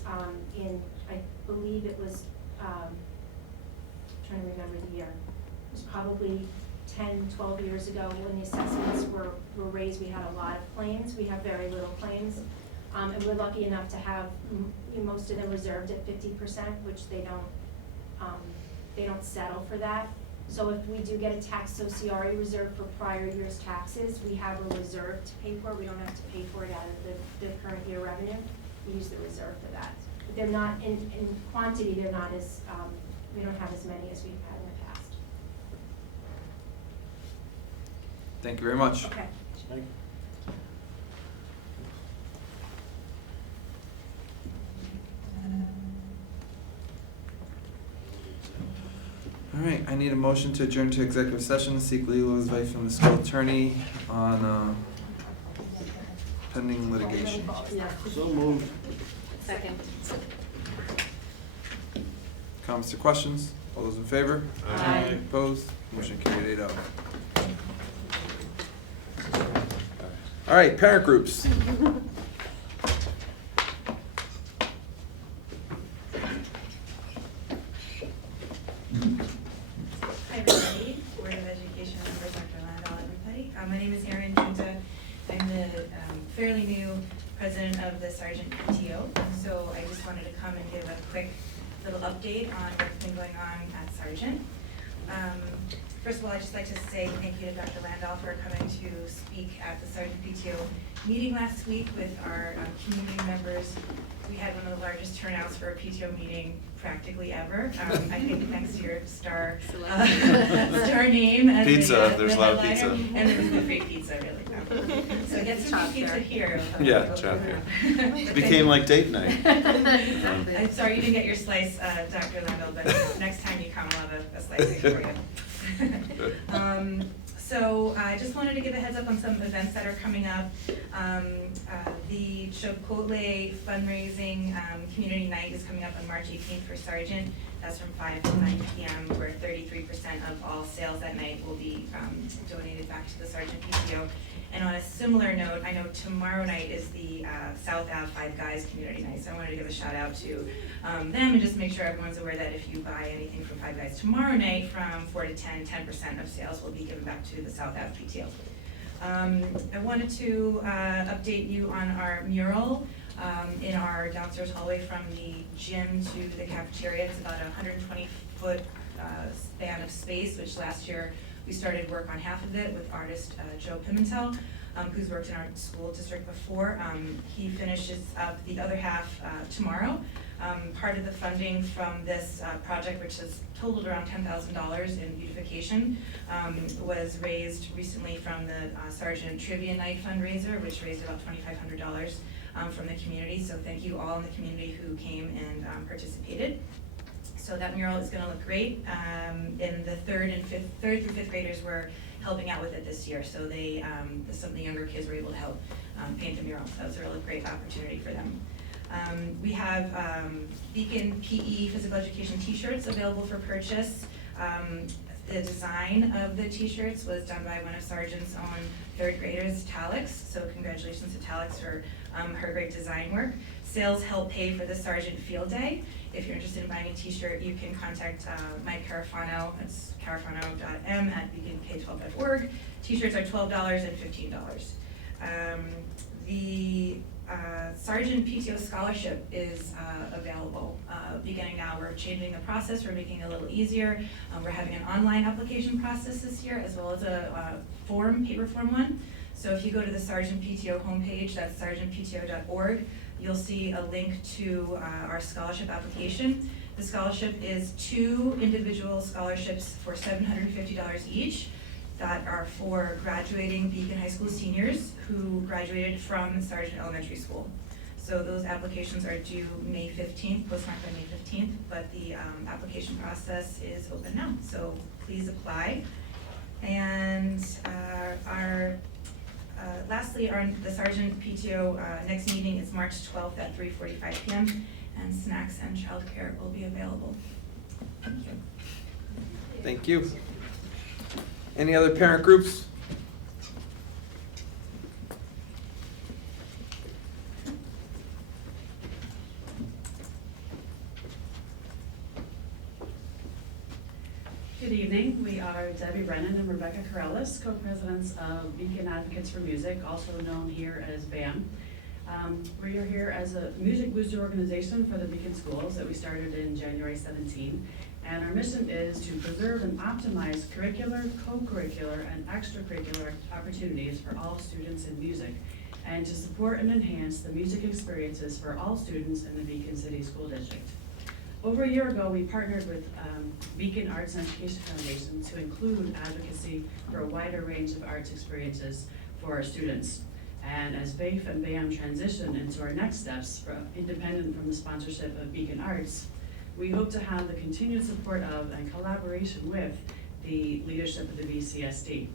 in, I believe it was, trying to remember the year. It was probably 10, 12 years ago when the assessments were raised. We had a lot of claims. We have very little claims. And we're lucky enough to have most of them reserved at 50%, which they don't settle for that. So if we do get a tax OCRE reserve for prior year's taxes, we have a reserve to pay for. We don't have to pay for it out of the current year revenue. We use the reserve for that. But they're not, in quantity, they're not as, we don't have as many as we've had in the past. thank you very much. Okay. All right, I need a motion to adjourn to executive session, seek legal advice from the school attorney on pending litigation. Yeah. So moved. Second. Comments or questions? All those in favor? Aye. Opposed? Motion carried 8-0. All right, parent groups. Hi everybody, Board of Education members, Dr. Landau, everybody. My name is Erin Junta. I'm the fairly new president of the Sargent PTO. So I just wanted to come and give a quick little update on what's been going on at Sargent. First of all, I'd just like to say thank you to Dr. Landau for coming to speak at the Sargent PTO meeting last week with our community members. We had one of the largest turnouts for a PTO meeting practically ever. I think next year star name. As Pizza, there's a lot of headliner. pizza. And there was no free pizza, really. So get some free pizza here. Yeah, chop here. It became like date night. I'm sorry you didn't get your slice, Dr. Landau, but next time you come, I'll have a slice for you. So I just wanted to give a heads up on some events that are coming up. The Chipotle fundraising community night is coming up on March 18th for Sargent. That's from 5 to 9 p.m. where 33% of all sales that night will be donated back to the Sargent PTO. And on a similar note, I know tomorrow night is the South Ave Five Guys Community Night, so I wanted to give a shout out to them and just make sure everyone's aware that if you buy anything from Five Guys tomorrow night from 4 to 10, 10% of sales will be given back to the South Ave PTO. I wanted to update you on our mural in our downstairs hallway from the gym to the cafeteria. It's about a 120-foot span of space, which last year we started work on half of it with artist Joe Pimentel, who's worked in our school district before. He finishes up the other half tomorrow. Part of the funding from this project, which has totaled around $10,000 in beautification, was raised recently from the Sargent Trivia Night fundraiser, which raised about $2,500 from the community. So thank you all in the community who came and participated. So that mural is going to look great. And the third through fifth graders were helping out with it this year. So they, some of the younger kids were able to help paint the mural. So that was a really great opportunity for them. We have Beacon PE physical education t-shirts available for purchase. The design of the t-shirts was done by one of Sargent's own third graders, Talix. So congratulations to Talix for her great design work. Sales help pay for the Sargent Field Day. If you're interested in buying a t-shirt, you can contact Mike Carafano. It's carafano.m@beaconk12.org. T-shirts are $12 and $15. The Sergeant PTO scholarship is available beginning now. We're changing the process, we're making it a little easier. We're having an online application process this year as well as a paper form one. So if you go to the Sergeant PTO homepage, that's sergeantpto.org, you'll see a link to our scholarship application. The scholarship is 2 individual scholarships for $750 each that are for graduating Beacon High School seniors who graduated from Sargent Elementary School. So those applications are due May 15th, postmarked by May 15th, but the application process is open now, so please apply. And lastly, the Sergeant PTO next meeting is March 12th at 3:45 p.m. and snacks and childcare will be available. Thank you. Thank you. Any other parent groups? Good evening. We are Debbie Brennan and Rebecca Corrales, co-presidents of Beacon Advocates for Music, also known here as BAM. We are here as a music booster organization for the Beacon schools that we started in January 17. And our mission is to preserve and optimize curricular, co-curricular, and extracurricular opportunities for all students in music, and to support and enhance the music experiences for all students in the Beacon City School District. Over a year ago, we partnered with Beacon Arts and Education Foundation to include advocacy for a wider range of arts experiences for our students. And as BAFE and BAM transition into our next steps, independent from the sponsorship of Beacon Arts, we hope to have the continued support of and collaboration with the leadership of the BCSD.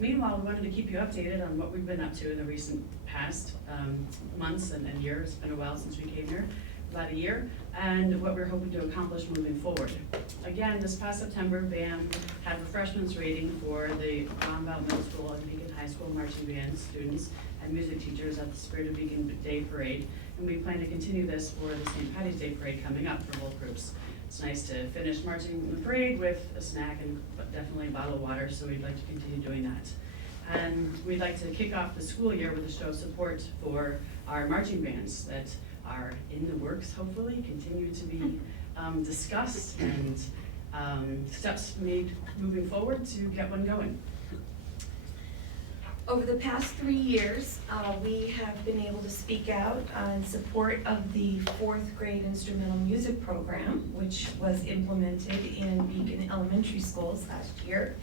Meanwhile, we wanted to keep you updated on what we've been up to in the recent past months and years. It's been a while since we came here, about a year, and what we're hoping to accomplish moving forward. Again, this past September, BAM had refreshments rating for the Roundabout Middle School and Beacon High School marching band students and music teachers at the Spirit of Beacon Day Parade. And we plan to continue this for the St. Patty's Day Parade coming up for both groups. It's nice to finish marching the parade with a snack and definitely a bottle of water, so we'd like to continue doing that. And we'd like to kick off the school year with a show of support for our marching bands that are in the works, hopefully, continue to be discussed and steps made moving forward to get one going. Over the past 3 years, we have been able to speak out in support of the 4th grade instrumental music program, which was implemented in Beacon Elementary Schools last year.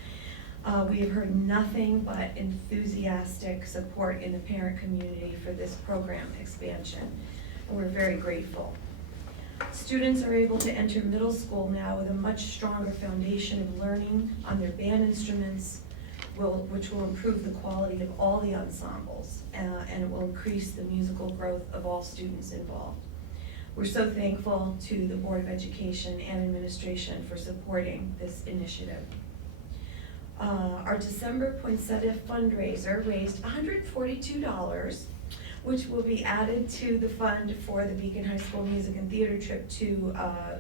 We have heard nothing but enthusiastic support in the parent community for this program expansion, and we're very grateful. Students are able to enter middle school now with a much stronger foundation of learning on their band instruments, which will improve the quality of all the ensembles, and it will increase the musical growth of all students involved. We're so thankful to the Board of Education and administration for supporting this initiative. Our December poinsettia fundraiser raised $142, which will be added to the fund for the Beacon High School music and theater trip to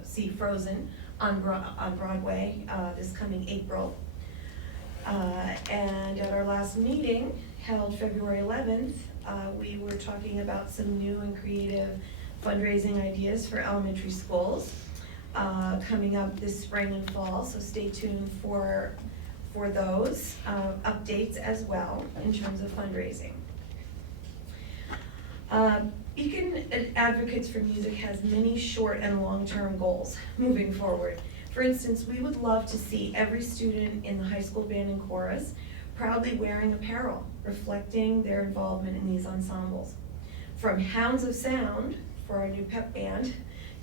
see Frozen on Broadway this coming April. And at our last meeting, held February 11th, we were talking about some new and creative fundraising ideas for elementary schools coming up this spring and fall, so stay tuned for those updates as well in terms of fundraising. Beacon Advocates for Music has many short and long-term goals moving forward. For instance, we would love to see every student in the high school band and chorus proudly wearing apparel reflecting their involvement in these ensembles. From Hounds of Sound for our new pep band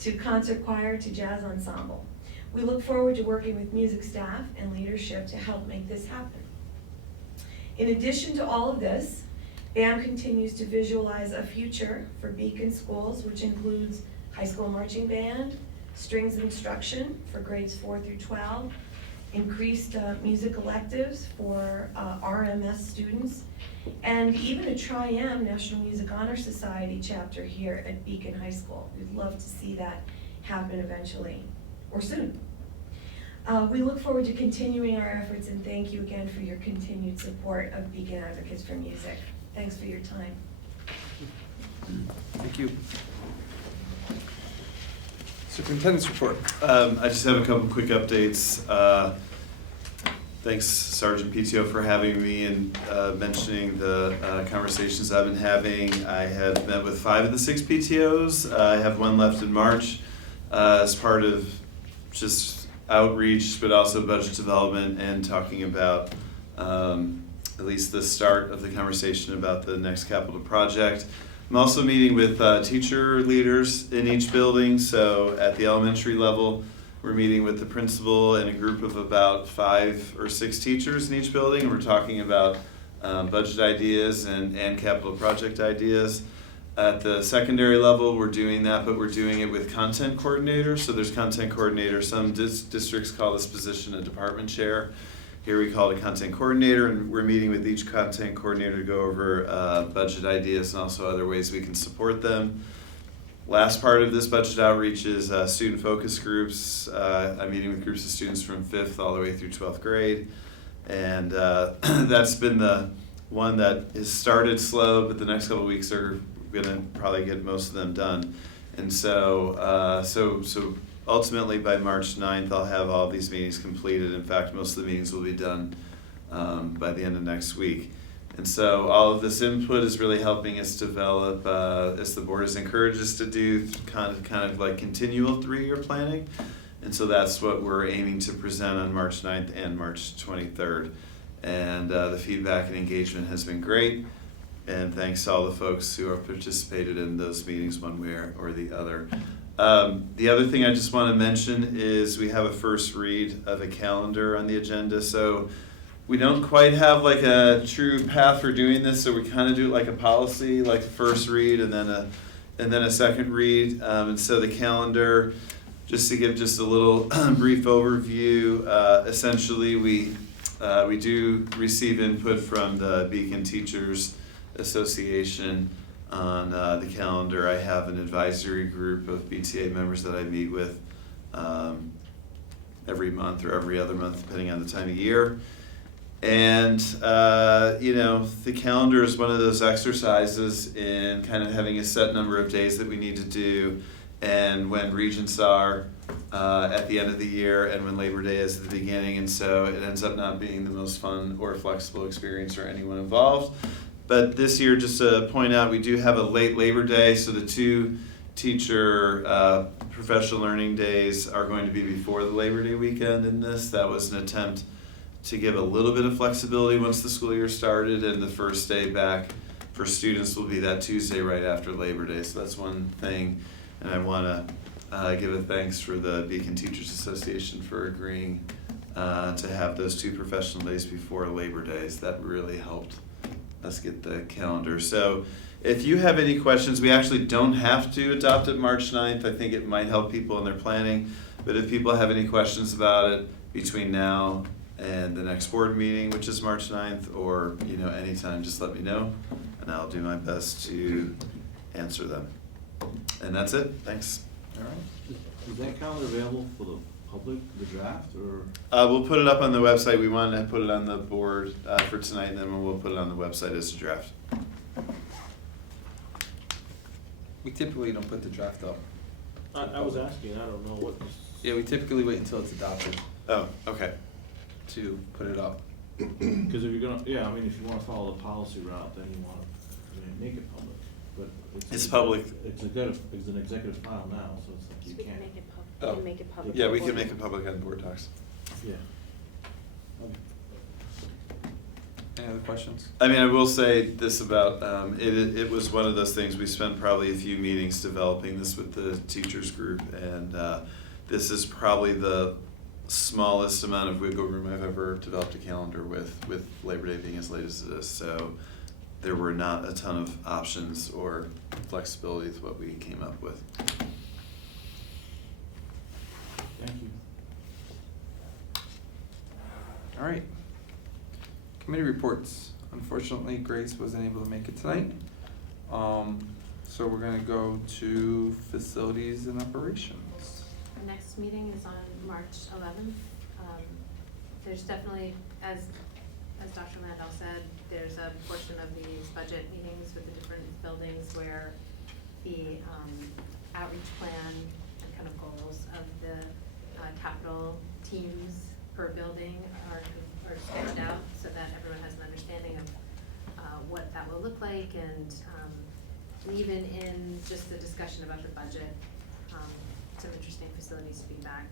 to concert choir to jazz ensemble. We look forward to working with music staff and leadership to help make this happen. In addition to all of this, BAM continues to visualize a future for Beacon schools, which includes high school marching band, strings instruction for grades 4 through 12, increased music electives for RMS students, and even a Tri-M National Music Honor Society chapter here at Beacon High School. We'd love to see that happen eventually, or soon. We look forward to continuing our efforts, and thank you again for your continued support of Beacon Advocates for Music. Thanks for your time. Thank you. Superintendent's report. I just have a couple quick updates. Thanks Sergeant PTO for having me and mentioning the conversations I've been having. I have met with 5 of the 6 PTOs. I have one left in March as part of just outreach, but also budget development and talking about at least the start of the conversation about the next capital project. I'm also meeting with teacher leaders in each building. So at the elementary level, we're meeting with the principal and a group of about 5 or 6 teachers in each building. We're talking about budget ideas and capital project ideas. At the secondary level, we're doing that, but we're doing it with content coordinators. So there's content coordinators. Some districts call this position a department chair. Here we call it a content coordinator, and we're meeting with each content coordinator to go over budget ideas and also other ways we can support them. Last part of this budget outreach is student focus groups. I'm meeting with groups of students from 5th all the way through 12th grade. And that's been the one that has started slow, but the next couple of weeks are gonna probably get most of them done. And so ultimately by March 9th, I'll have all these meetings completed. In fact, most of the meetings will be done by the end of next week. And so all of this input is really helping us develop, as the board has encouraged us to do, kind of like continual 3-year planning. And so that's what we're aiming to present on March 9th and March 23rd. And the feedback and engagement has been great. And thanks to all the folks who have participated in those meetings one way or the other. The other thing I just want to mention is we have a first read of a calendar on the agenda. So we don't quite have like a true path for doing this, so we kind of do it like a policy, like a first read and then a second read. And so the calendar, just to give just a little brief overview, essentially we do receive input from the Beacon Teachers Association on the calendar. I have an advisory group of BTA members that I meet with every month or every other month, depending on the time of year. And, the calendar is one of those exercises in kind of having a set number of days that we need to do, and when regents are at the end of the year and when Labor Day is at the beginning. And so it ends up not being the most fun or flexible experience for anyone involved. But this year, just to point out, we do have a late Labor Day, so the 2 teacher professional learning days are going to be before the Labor Day weekend in this. That was an attempt to give a little bit of flexibility once the school year started, and the first day back for students will be that Tuesday right after Labor Day. So that's one thing, and I want to give a thanks for the Beacon Teachers Association for agreeing to have those 2 professional days before Labor Days. That really helped us get the calendar. So if you have any questions, we actually don't have to adopt it March 9th. I think it might help people in their planning, but if people have any questions about it between now and the next board meeting, which is March 9th, or anytime, just let me know and I'll do my best to answer them. And that's it. Thanks. All right. Is that calendar available for the public, the draft, or? We'll put it up on the website. We wanted to put it on the board for tonight, and then we'll put it on the website as a draft. We typically don't put the draft up. I was asking, I don't know what. Yeah, we typically wait until it's adopted Oh, okay. to put it up. Because if you're gonna, if you wanna follow the policy route, then you wanna make it public, but It's public. It's an executive file now, so it's like you We can can't. make it Oh. public, make it public. Yeah, we can make it public on board docs. Yeah. Any other questions? I mean, I will say this about, it was one of those things, we spent probably a few meetings developing this with the teachers group, and this is probably the smallest amount of wiggle room I've ever developed a calendar with Labor Day being as late as it is. So there were not a ton of options or flexibility with what we came up with. Thank you. All right. Committee reports. Unfortunately, Grace wasn't able to make it tonight. So we're gonna go to facilities and operations. Our next meeting is on March 11th. There's definitely, as Dr. Landau said, there's a portion of these budget meetings with the different buildings where the outreach plan and kind of goals of the capital teams per building are sketched out so that everyone has an understanding of what that will look like, and even in just the discussion about the budget, some interesting facilities feedback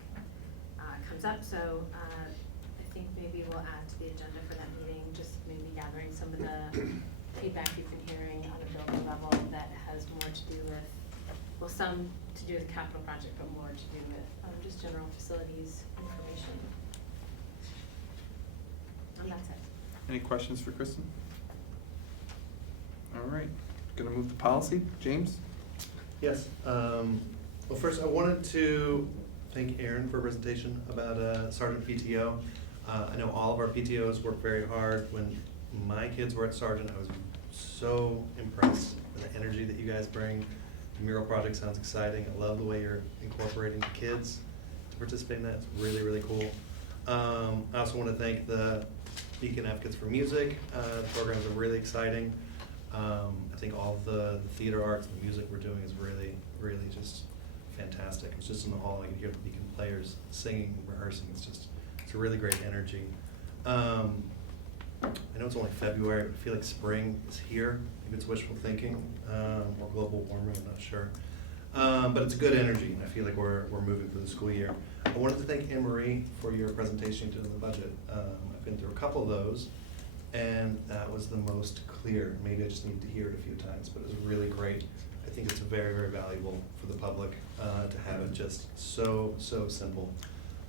comes up. So I think maybe we'll add to the agenda for that meeting, just maybe gathering some of the feedback you've been hearing on a building level that has more to do with, well, some to do with the capital project, but more to do with just general facilities information. And that's it. Any questions for Kristen? All right, gonna move the policy. James? Yes. Well, first I wanted to thank Erin for a presentation about Sergeant PTO. I know all of our PTOs work very hard. When my kids were at Sergeant, I was so impressed with the energy that you guys bring. The mural project sounds exciting. I love the way you're incorporating the kids to participate in that. It's really, really cool. I also want to thank the Beacon Advocates for Music. The programs are really exciting. I think all of the theater arts and the music we're doing is really, really just fantastic. I was just in the hall, I could hear the Beacon players singing, rehearsing. It's a really great energy. I know it's only February, but I feel like spring is here. Maybe it's wishful thinking, or global warming, I'm not sure. But it's a good energy, and I feel like we're moving through the school year. I wanted to thank Anne Marie for your presentation to the budget. I've been through a couple of those, and that was the most clear. Maybe I just need to hear it a few times, but it was really great. I think it's very, very valuable for the public to have it just so simple.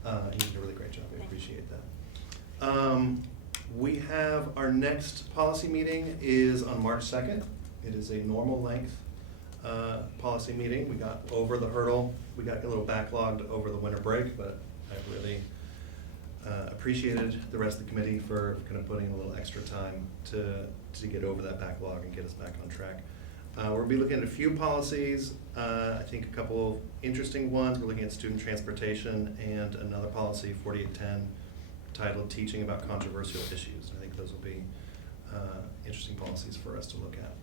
You did a really great job. I appreciate that. We have our next policy meeting is on March 2nd. It is a normal length policy meeting. We got over the hurdle. We got a little backlogged over the winter break, but I really appreciated the rest of the committee for kind of putting a little extra time to get over that backlog and get us back on track. We'll be looking at a few policies. I think a couple of interesting ones. We're looking at student transportation and another policy, 4810, titled Teaching About Controversial Issues. I think those will be interesting policies for us to look at.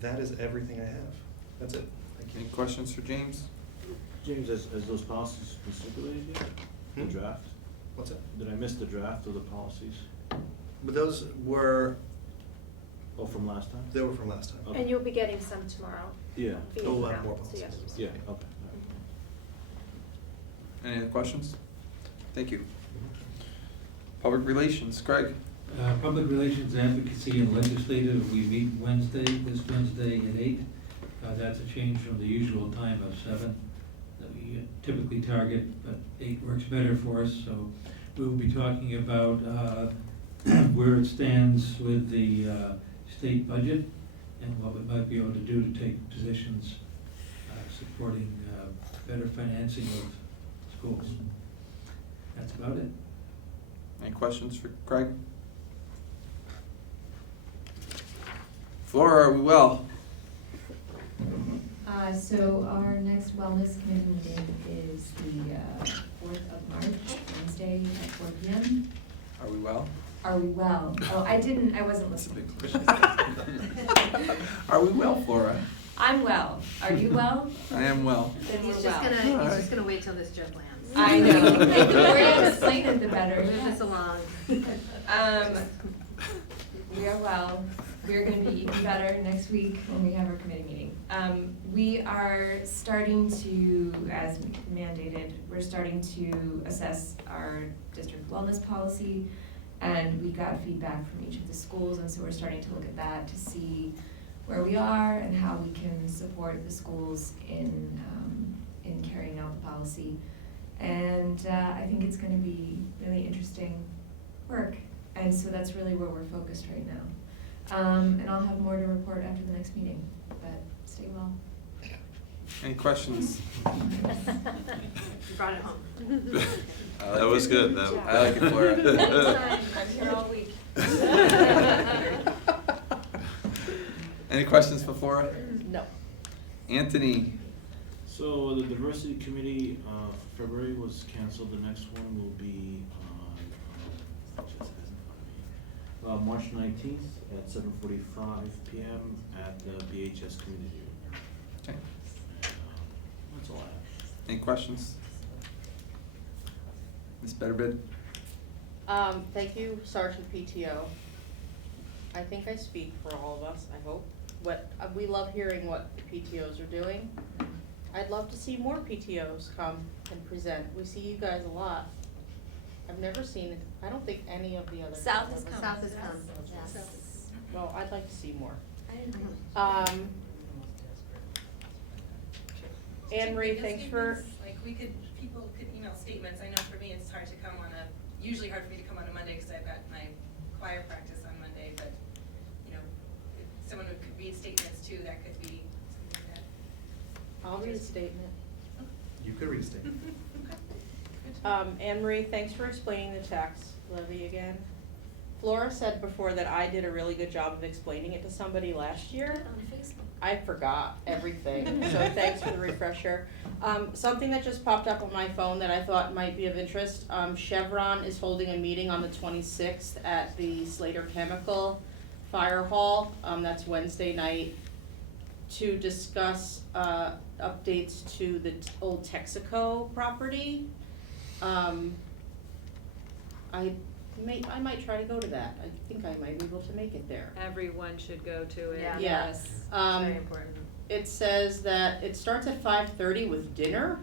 That is everything I have. That's it. Thank you. Any questions for James? James, has those policies been circulated yet? The draft? What's that? Did I miss the draft of the policies? But those were, Oh, from last time? they were from last time. Okay. And you'll be getting some tomorrow. Yeah. via Oh, we'll have email, more so yes. policies. Yeah, okay. Any other questions? Thank you. Public relations, Greg? Public relations advocacy and legislative, we meet this Wednesday at 8. That's a change from the usual time of 7 that we typically target, but 8 works better for us. So we will be talking about where it stands with the state budget and what we might be able to do to take positions supporting better financing of schools. That's about it. Any questions for Craig? Flora, are we well? So our next wellness committee meeting is the 4th of March, Wednesday at 4 p.m. Are we well? Are we well? Oh, I wasn't That's a listening. big question. Are we well, Flora? I'm well. Are you well? I am well. Then we're He's well. just gonna wait till this joke lands. I know. The more you explain it, the better. Move this along. We are well. We're gonna be even better next week when we have our committee meeting. We are starting to, as mandated, we're starting to assess our district wellness policy, and we got feedback from each of the schools, and so we're starting to look at that to see where we are and how we can support the schools in carrying out the policy. And I think it's gonna be really interesting work, and so that's really where we're focused right now. And I'll have more to report after the next meeting, but stay well. Any questions? You brought it home. That was good. Good job. I like it, Flora. I'm here all week. Any questions for Flora? No. Anthony? So the diversity committee for February was canceled. The next one will be on, just has in front of me, March 19th at 7:45 PM at the BHS Community Room. Okay. That's all I have. Any questions? Ms. Betterbid? Thank you, Sergeant PTO. I think I speak for all of us, I hope. We love hearing what the PTOs are doing. I'd love to see more PTOs come and present. We see you guys a lot. I've never seen it, I don't think any of the other. South has come. South has come, yes. Well, I'd like to see more. Anne Marie, thanks for. Like people could email statements. I know for me, it's hard to come usually hard for me to come on a Monday because I've got my choir practice on Monday, but, if someone could read statements too, that could be something like that. I'll read a statement. You could read a statement. Anne Marie, thanks for explaining the tax levy again. Flora said before that I did a really good job of explaining it to somebody last year. On Facebook. I forgot everything, so thanks for the refresher. Something that just popped up on my phone that I thought might be of interest, Chevron is holding a meeting on the 26th at the Slater Chemical Fire Hall, that's Wednesday night, to discuss updates to the old Texaco property. I might try to go to that. I think I might be able to make it there. Everyone should go to it. Yeah. Yes. Very important. It says that it starts at 5:30 with dinner.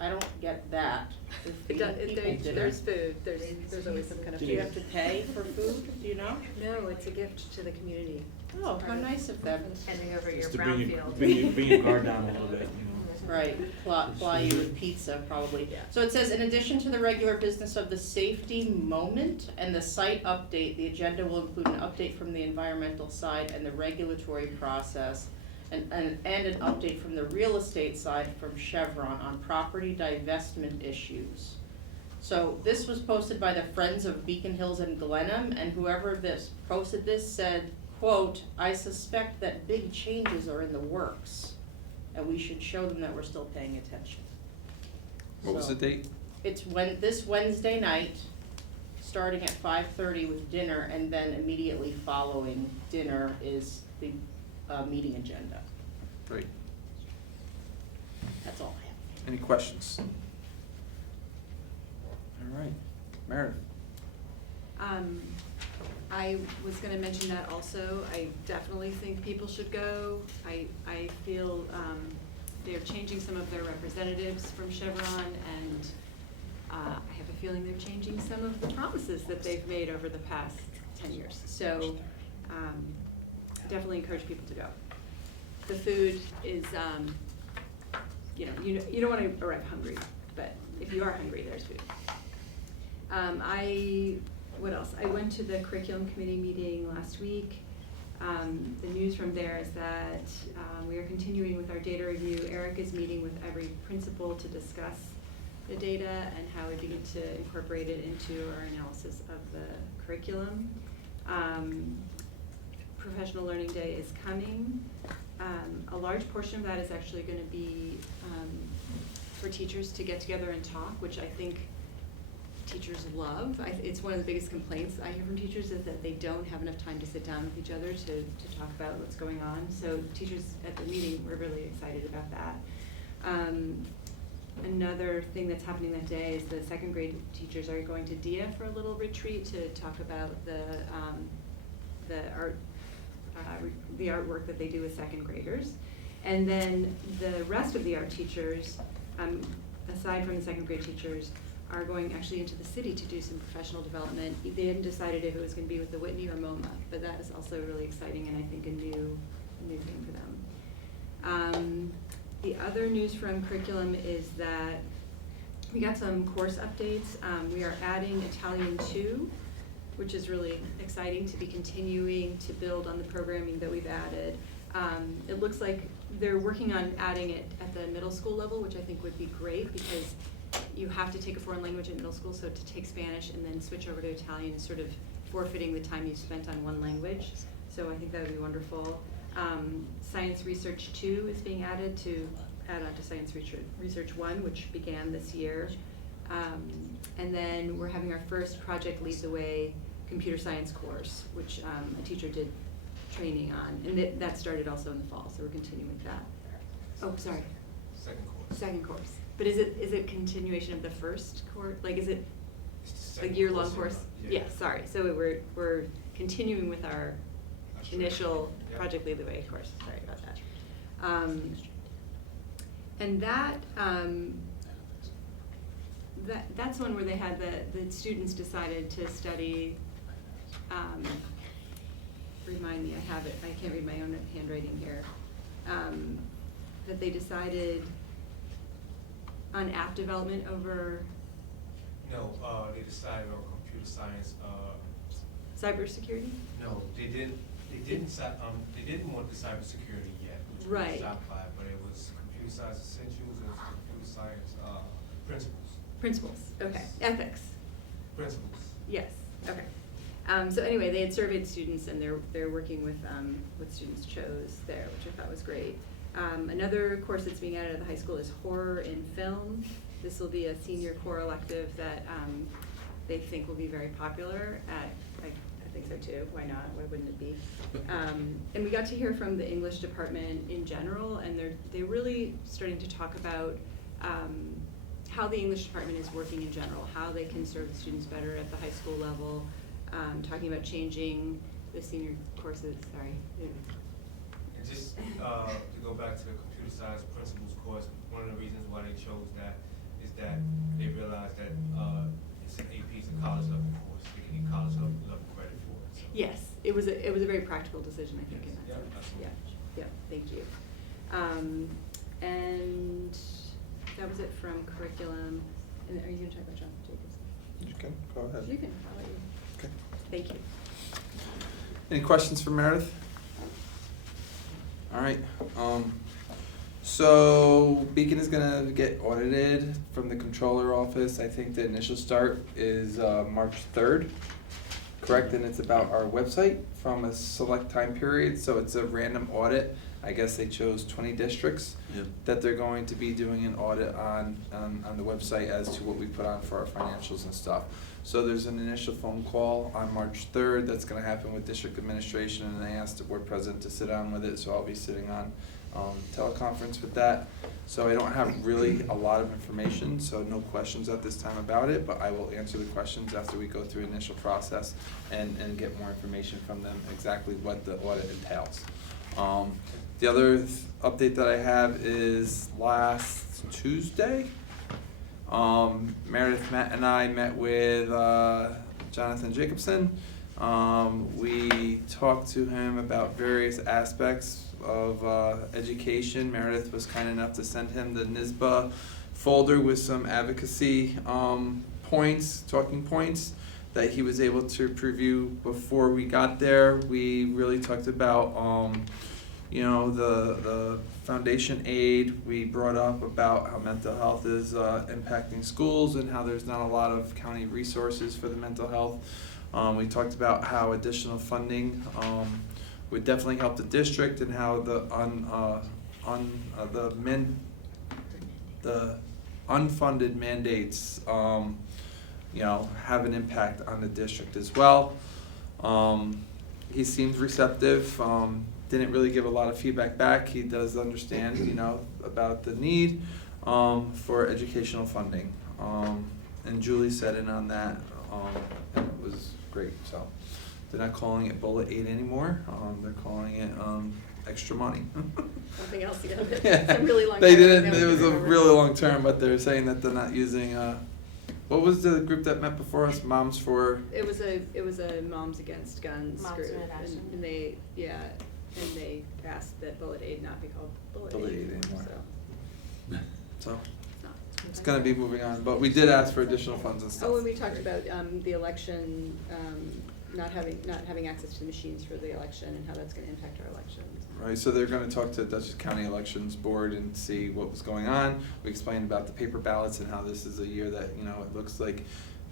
I don't get that. They're feeding people dinner. There's food, there's always some kind of Do food. you have to pay for food, do you know? No, it's a gift to the community. Oh, how nice of them. Handing over your Just to brownfield. bring your guard down a little bit, you know. Right, fly you with pizza probably. Yeah. So it says, in addition to the regular business of the safety moment and the site update, the agenda will include an update from the environmental side and the regulatory process, and an update from the real estate side from Chevron on property divestment issues. So this was posted by the Friends of Beacon Hills and Glenham, and whoever posted this said, quote, "I suspect that big changes are in the works, and we should show them that we're still paying attention." What was the date? It's this Wednesday night, starting at 5:30 with dinner, and then immediately following dinner is the meeting agenda. Great. That's all I have. Any questions? All right. Meredith? I was gonna mention that also. I definitely think people should go. I feel, they're changing some of their representatives from Chevron, and, I have a feeling they're changing some of the promises that they've made over the past 10 years. So, definitely encourage people to go. The food is, you don't wanna arrive hungry, but if you are hungry, there's food. What else? I went to the curriculum committee meeting last week. The news from there is that we are continuing with our data review. Eric is meeting with every principal to discuss the data and how we begin to incorporate it into our analysis of the curriculum. Professional Learning Day is coming. A large portion of that is actually going to be for teachers to get together and talk, which I think teachers love. It's one of the biggest complaints I hear from teachers is that they don't have enough time to sit down with each other to talk about what's going on. So teachers at the meeting, we're really excited about that. Another thing that's happening that day is the second grade teachers are going to DIA for a little retreat to talk about the artwork that they do with second graders. And then the rest of the art teachers, aside from the second grade teachers, are going actually into the city to do some professional development. They hadn't decided if it was going to be with the Whitney or MoMA, but that is also really exciting and I think a new thing for them. The other news from curriculum is that we got some course updates. We are adding Italian 2, which is really exciting to be continuing to build on the programming that we've added. It looks like they're working on adding it at the middle school level, which I think would be great because you have to take a foreign language in middle school, so to take Spanish and then switch over to Italian is sort of forfeiting the time you've spent on one language. So I think that would be wonderful. Science Research 2 is being added to add on to Science Research 1, which began this year. And then we're having our first Project Lead the Way computer science course, which a teacher did training on, and that started also in the fall, so we're continuing with that. Oh, sorry. Second course. But is it continuation of the first course? Like, is it a year-long course? Yeah. Yes, sorry. So we're continuing with our initial Project Lead the Way course. Sorry about that. And that's one where they had the students decided to study. Remind me, I have it. I can't read my own handwriting here. That they decided on app development over No, they decided on computer science, cybersecurity? no, they didn't want the cybersecurity yet, which was Right. applied, but it was computer science essentials and computer science, principles. Principles, okay. Ethics, Principles. yes, okay. So anyway, they had surveyed students and they're working with what students chose there, which I thought was great. Another course that's being added at the high school is horror in film. This will be a senior core elective that they think will be very popular at, I think so too, why not, why wouldn't it be? And we got to hear from the English department in general, and they're really starting to talk about how the English department is working in general, how they can serve the students better at the high school level, talking about changing the senior courses, sorry. And just to go back to the computer science principles course, one of the reasons why they chose that is that they realized that it's an AP, it's a college level course, they can get college level credit for it. So. Yes, it was a very practical decision, I think, in that Yeah, sense. absolutely. Yeah, thank you. And that was it from curriculum. And are you gonna talk about Jonathan Jacobson? You can, go ahead. You can, I'll let you. Okay. Thank you. Any questions for Meredith? All right, so Beacon is gonna get audited from the controller office. I think the initial start is March 3rd, correct? And it's about our website from a select time period, so it's a random audit. I guess they chose 20 districts that they're going to be doing an audit on the website as to what we put on for our financials and stuff. So there's an initial phone call on March 3rd that's gonna happen with district administration, and I asked the board president to sit on with it, so I'll be sitting on teleconference with that. So I don't have really a lot of information, so no questions at this time about it, but I will answer the questions after we go through initial process and get more information from them, exactly what the audit entails. The other update that I have is last Tuesday, Meredith and I met with Jonathan Jacobson. We talked to him about various aspects of education. Meredith was kind enough to send him the NISBA folder with some advocacy points, talking points that he was able to preview before we got there. We really talked about the foundation aid. We brought up about how mental health is impacting schools and how there's not a lot of county resources for the mental health. We talked about how additional funding would definitely help the district, and how the unfunded mandates have an impact on the district as well. He seems receptive. Didn't really give a lot of feedback back. He does understand, about the need for educational funding. And Julie sat in on that, and it was great. So they're not calling it bullet aid anymore. They're calling it extra money. Something else again. Yeah. It's a really long They term. didn't. It was a really long term, but they're saying that they're not using. What was the group that met before us? Moms for. It was a Moms Against Guns Moms group, in Action. and they asked that bullet aid not be called bullet Aid anymore. So not. it's going to be moving on, but we did ask for additional funds and stuff. Oh, and we talked about the election, not having access to the machines for the election and how that's going to impact our elections. Right, so they're going to talk to the Dutchess County Elections Board and see what was going on. We explained about the paper ballots and how this is a year that, it looks like,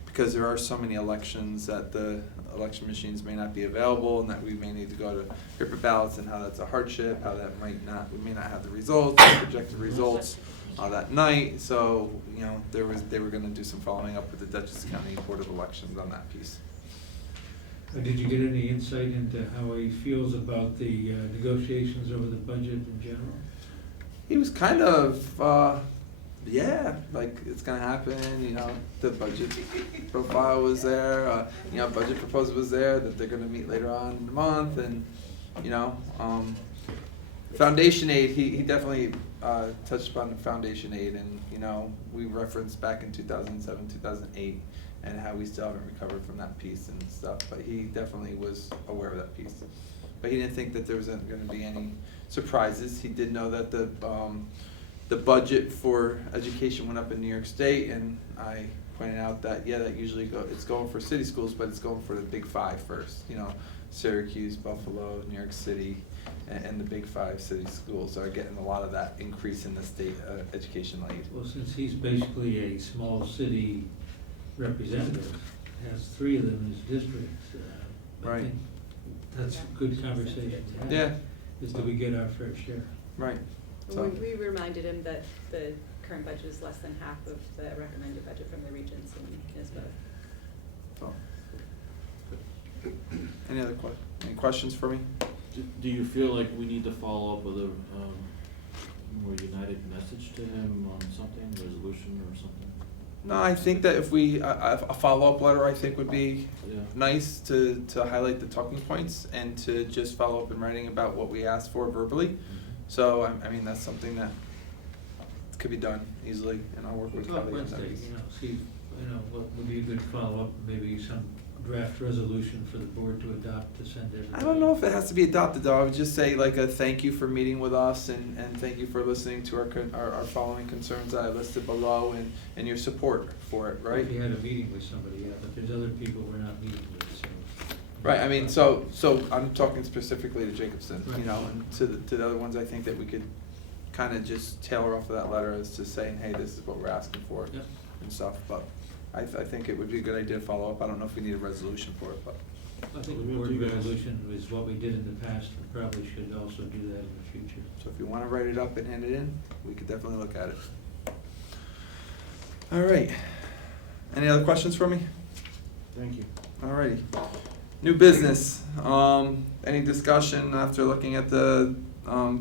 because there are so many elections, that the election machines may not be available, and that we may need to go to paper ballots, and how that's a hardship, how that we may not have the results, projected results that night. So, they were going to do some following up with the Dutchess County Board of Elections on that piece. Did you get any insight into how he feels about the negotiations over the budget in general? He was kind of, yeah, like it's gonna happen, you know, the budget profile was there, you know, budget proposal was there, that they're gonna meet later on in the month, and, you know, foundation aid, he definitely, touched upon the foundation aid, and, you know, we referenced back in 2007, 2008, and how we still haven't recovered from that piece and stuff, but he definitely was aware of that piece. But he didn't think that there was gonna be any surprises. He did know that the budget for education went up in New York State, and I pointed out that, yeah, that usually it's going for city schools, but it's going for the big five first, you know, Syracuse, Buffalo, New York City, and the big five city schools are getting a lot of that increase in the state education aid. Well, since he's basically a small city representative, has 3 of them in his district, I Right. think that's a good conversation to have. Yeah. Is that we get our fair share. Right. We reminded him that the current budget is less than half of the recommended budget from the regents in his vote. So. Any questions for me? Do you feel like we need to follow up with a more united message to him on something, resolution or something? No, I think that if we, a follow-up letter, I think would be Yeah. nice to highlight the talking points and to just follow up in writing about what we asked for verbally. So, I mean, that's something that could be done easily, and I'll work with Talk colleagues on Wednesday, that. see, what would be a good follow-up, maybe some draft resolution for the board to adopt to send everybody. I don't know if it has to be adopted, though. I would just say like a thank you for meeting with us, and thank you for listening to our following concerns that I listed below, and your support for it, right? If you had a meeting with somebody, yeah, but there's other people we're not meeting with, so. Right, I mean, so I'm talking specifically to Jacobson, you Right. know, and to the other ones, I think that we could kind of just tailor off of that letter as to saying, hey, this is what we're asking for Yep. and stuff, but I think it would be a good idea to follow up. I don't know if we need a resolution for it, but. I think the board resolution is what we did in the past, and probably should also do that in the future. So if you want to write it up and hand it in, we could definitely look at it. All right. Any other questions for me? Thank you. All righty. New business. Any discussion after looking at the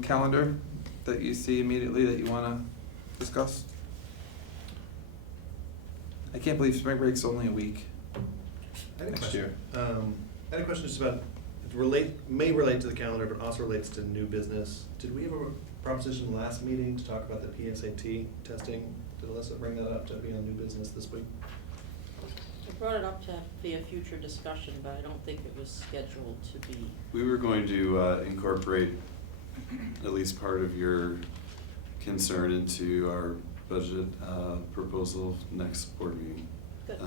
calendar that you see immediately that you want to discuss? I can't believe spring break's only a week I had a next question. year. I had a question just about, may relate to the calendar, but also relates to new business. Did we have a proposition last meeting to talk about the PSAT testing? Did Alyssa bring that up to be on new business this week? I brought it up to be a future discussion, but I don't think it was scheduled to be. We were going to incorporate at least part of your concern into our budget proposal next board meeting. Good.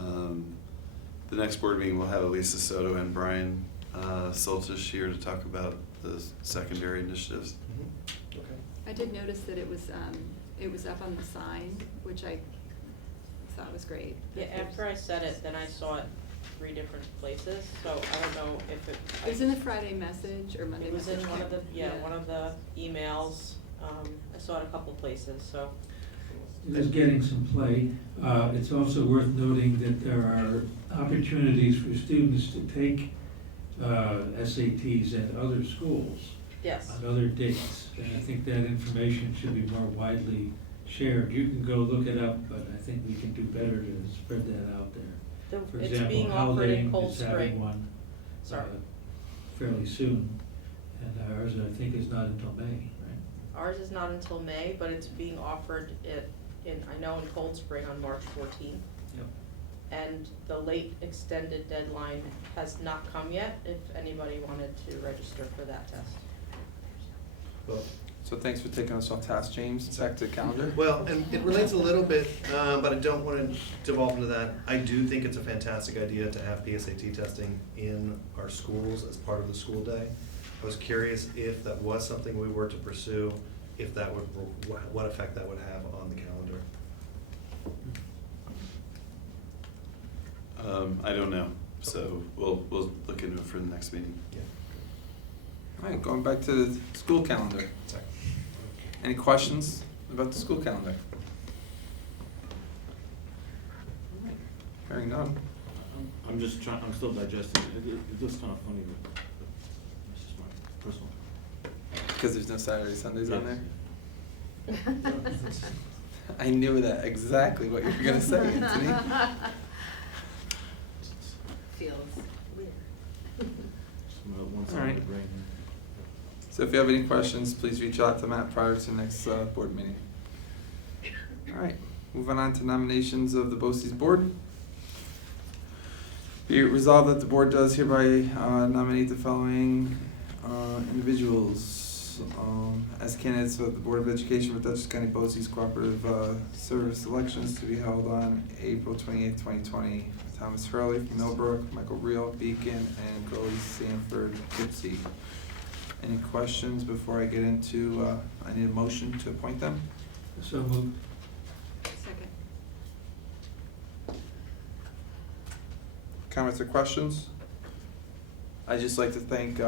The next board meeting, we'll have Elisa Soto and Brian Soltish here to talk about the secondary initiatives. Okay. I did notice that it was up on the sign, which I thought was great. Yeah, after I said it, then I saw it 3 different places, so I don't know if it. It was in the Friday message or Monday It was message. in one of the, one of the emails. I saw it a couple places, so. It is getting some play. It's also worth noting that there are opportunities for students to take SATs at other schools. Yes. On other dates, and I think that information should be more widely shared. You can go look it up, but I think we can do better to spread that out there. For It's example, being offered in Haldane Cold is having Spring. one Sorry. fairly soon, and ours, I think, is not until May, right? Ours is not until May, but it's being offered I know in Cold Spring on March 14th. Yep. And the late extended deadline has not come yet, if anybody wanted to register for that test. Well, So thanks for taking us off task, James. Back to the calendar. Well, and it relates a little bit, but I don't want to devolve into that. I do think it's a fantastic idea to have PSAT testing in our schools as part of the school day. I was curious if that was something we were to pursue, if that would, what effect that would have on the calendar. I don't know, so we'll look into it for the next meeting. Yeah. All right, going back to the school calendar. Sorry. Any questions about the school calendar? Hearing none. I'm just trying, I'm still digesting it. It looks kind of funny, but it's just my personal. Because there's no Saturday, Sundays on Yes. there? I knew that, exactly what you were gonna say, Anthony. Feels weird. Just my one side of Alright. the brain. So if you have any questions, please reach out to Matt prior to the next board meeting. All right, moving on to nominations of the BOCES board. Be it resolved that the board does hereby nominate the following individuals as candidates for the Board of Education for Dutchess County BOCES Cooperative Service elections to be held on April 28th, 2020. Thomas Hurley from Millbrook, Michael Reel, Beacon, and Gully Sanford, Gipsy. Any questions before I get into, I need a motion to appoint them? So moved. Second. Comments or questions? I'd just like to thank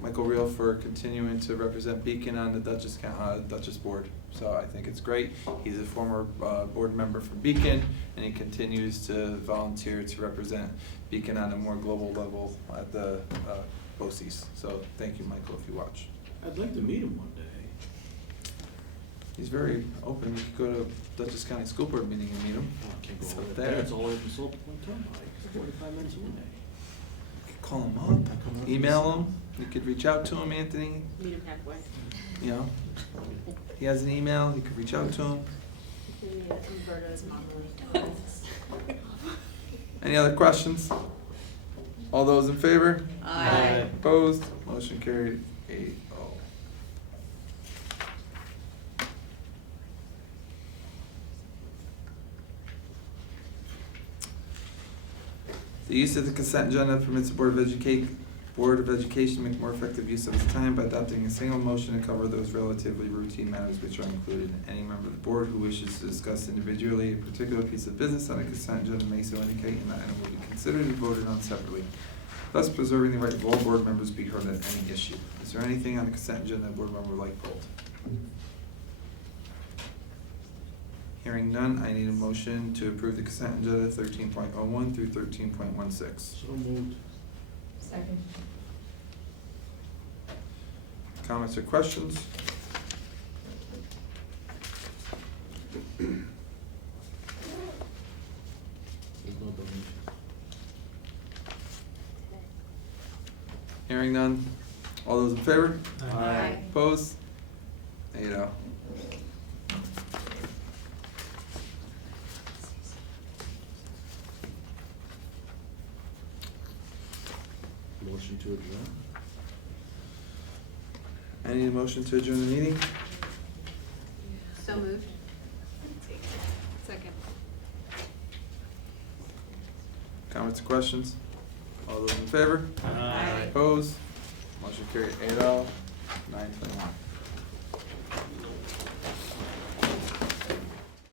Michael Reel for continuing to represent Beacon on the Dutchess board. So I think it's great. He's a former board member from Beacon, and he continues to volunteer to represent Beacon on a more global level at the BOCES. So thank you, Michael, if you watch. I'd like to meet him one day. He's very open. You could go to Dutchess County School Board meeting and meet him. Oh, I can't go It's all up the way there. there. It's all over the Salt Point Turnpike. It's 45 minutes away. Call him up, email him. You could reach out to him, Anthony. Meet him halfway. You know, he has an email. You could reach out to him. Roberta's mom. Any other questions? All those in favor? Aye. Opposed? Motion carried 8-0. The use of the consent agenda permits the Board of Education to make more effective use of its time by adopting a single motion to cover those relatively routine matters which are included. Any member of the board who wishes to discuss individually a particular piece of business on a consent agenda may so indicate, and that item will be considered and voted on separately, thus preserving the right of all board members to be heard on any issue. Is there anything on the consent agenda a board member would like pulled? Hearing none, I need a motion to approve the consent agenda 13.01 through 13.16. So moved. Second. Comments or questions? There's no donation. Hearing none. All those in favor? Aye. Opposed? 8-0. Motion to adjourn. I need a motion to adjourn the meeting. So moved. Second. Comments or questions? All those in favor? Aye. Opposed? Motion carried 8-0, 9:21.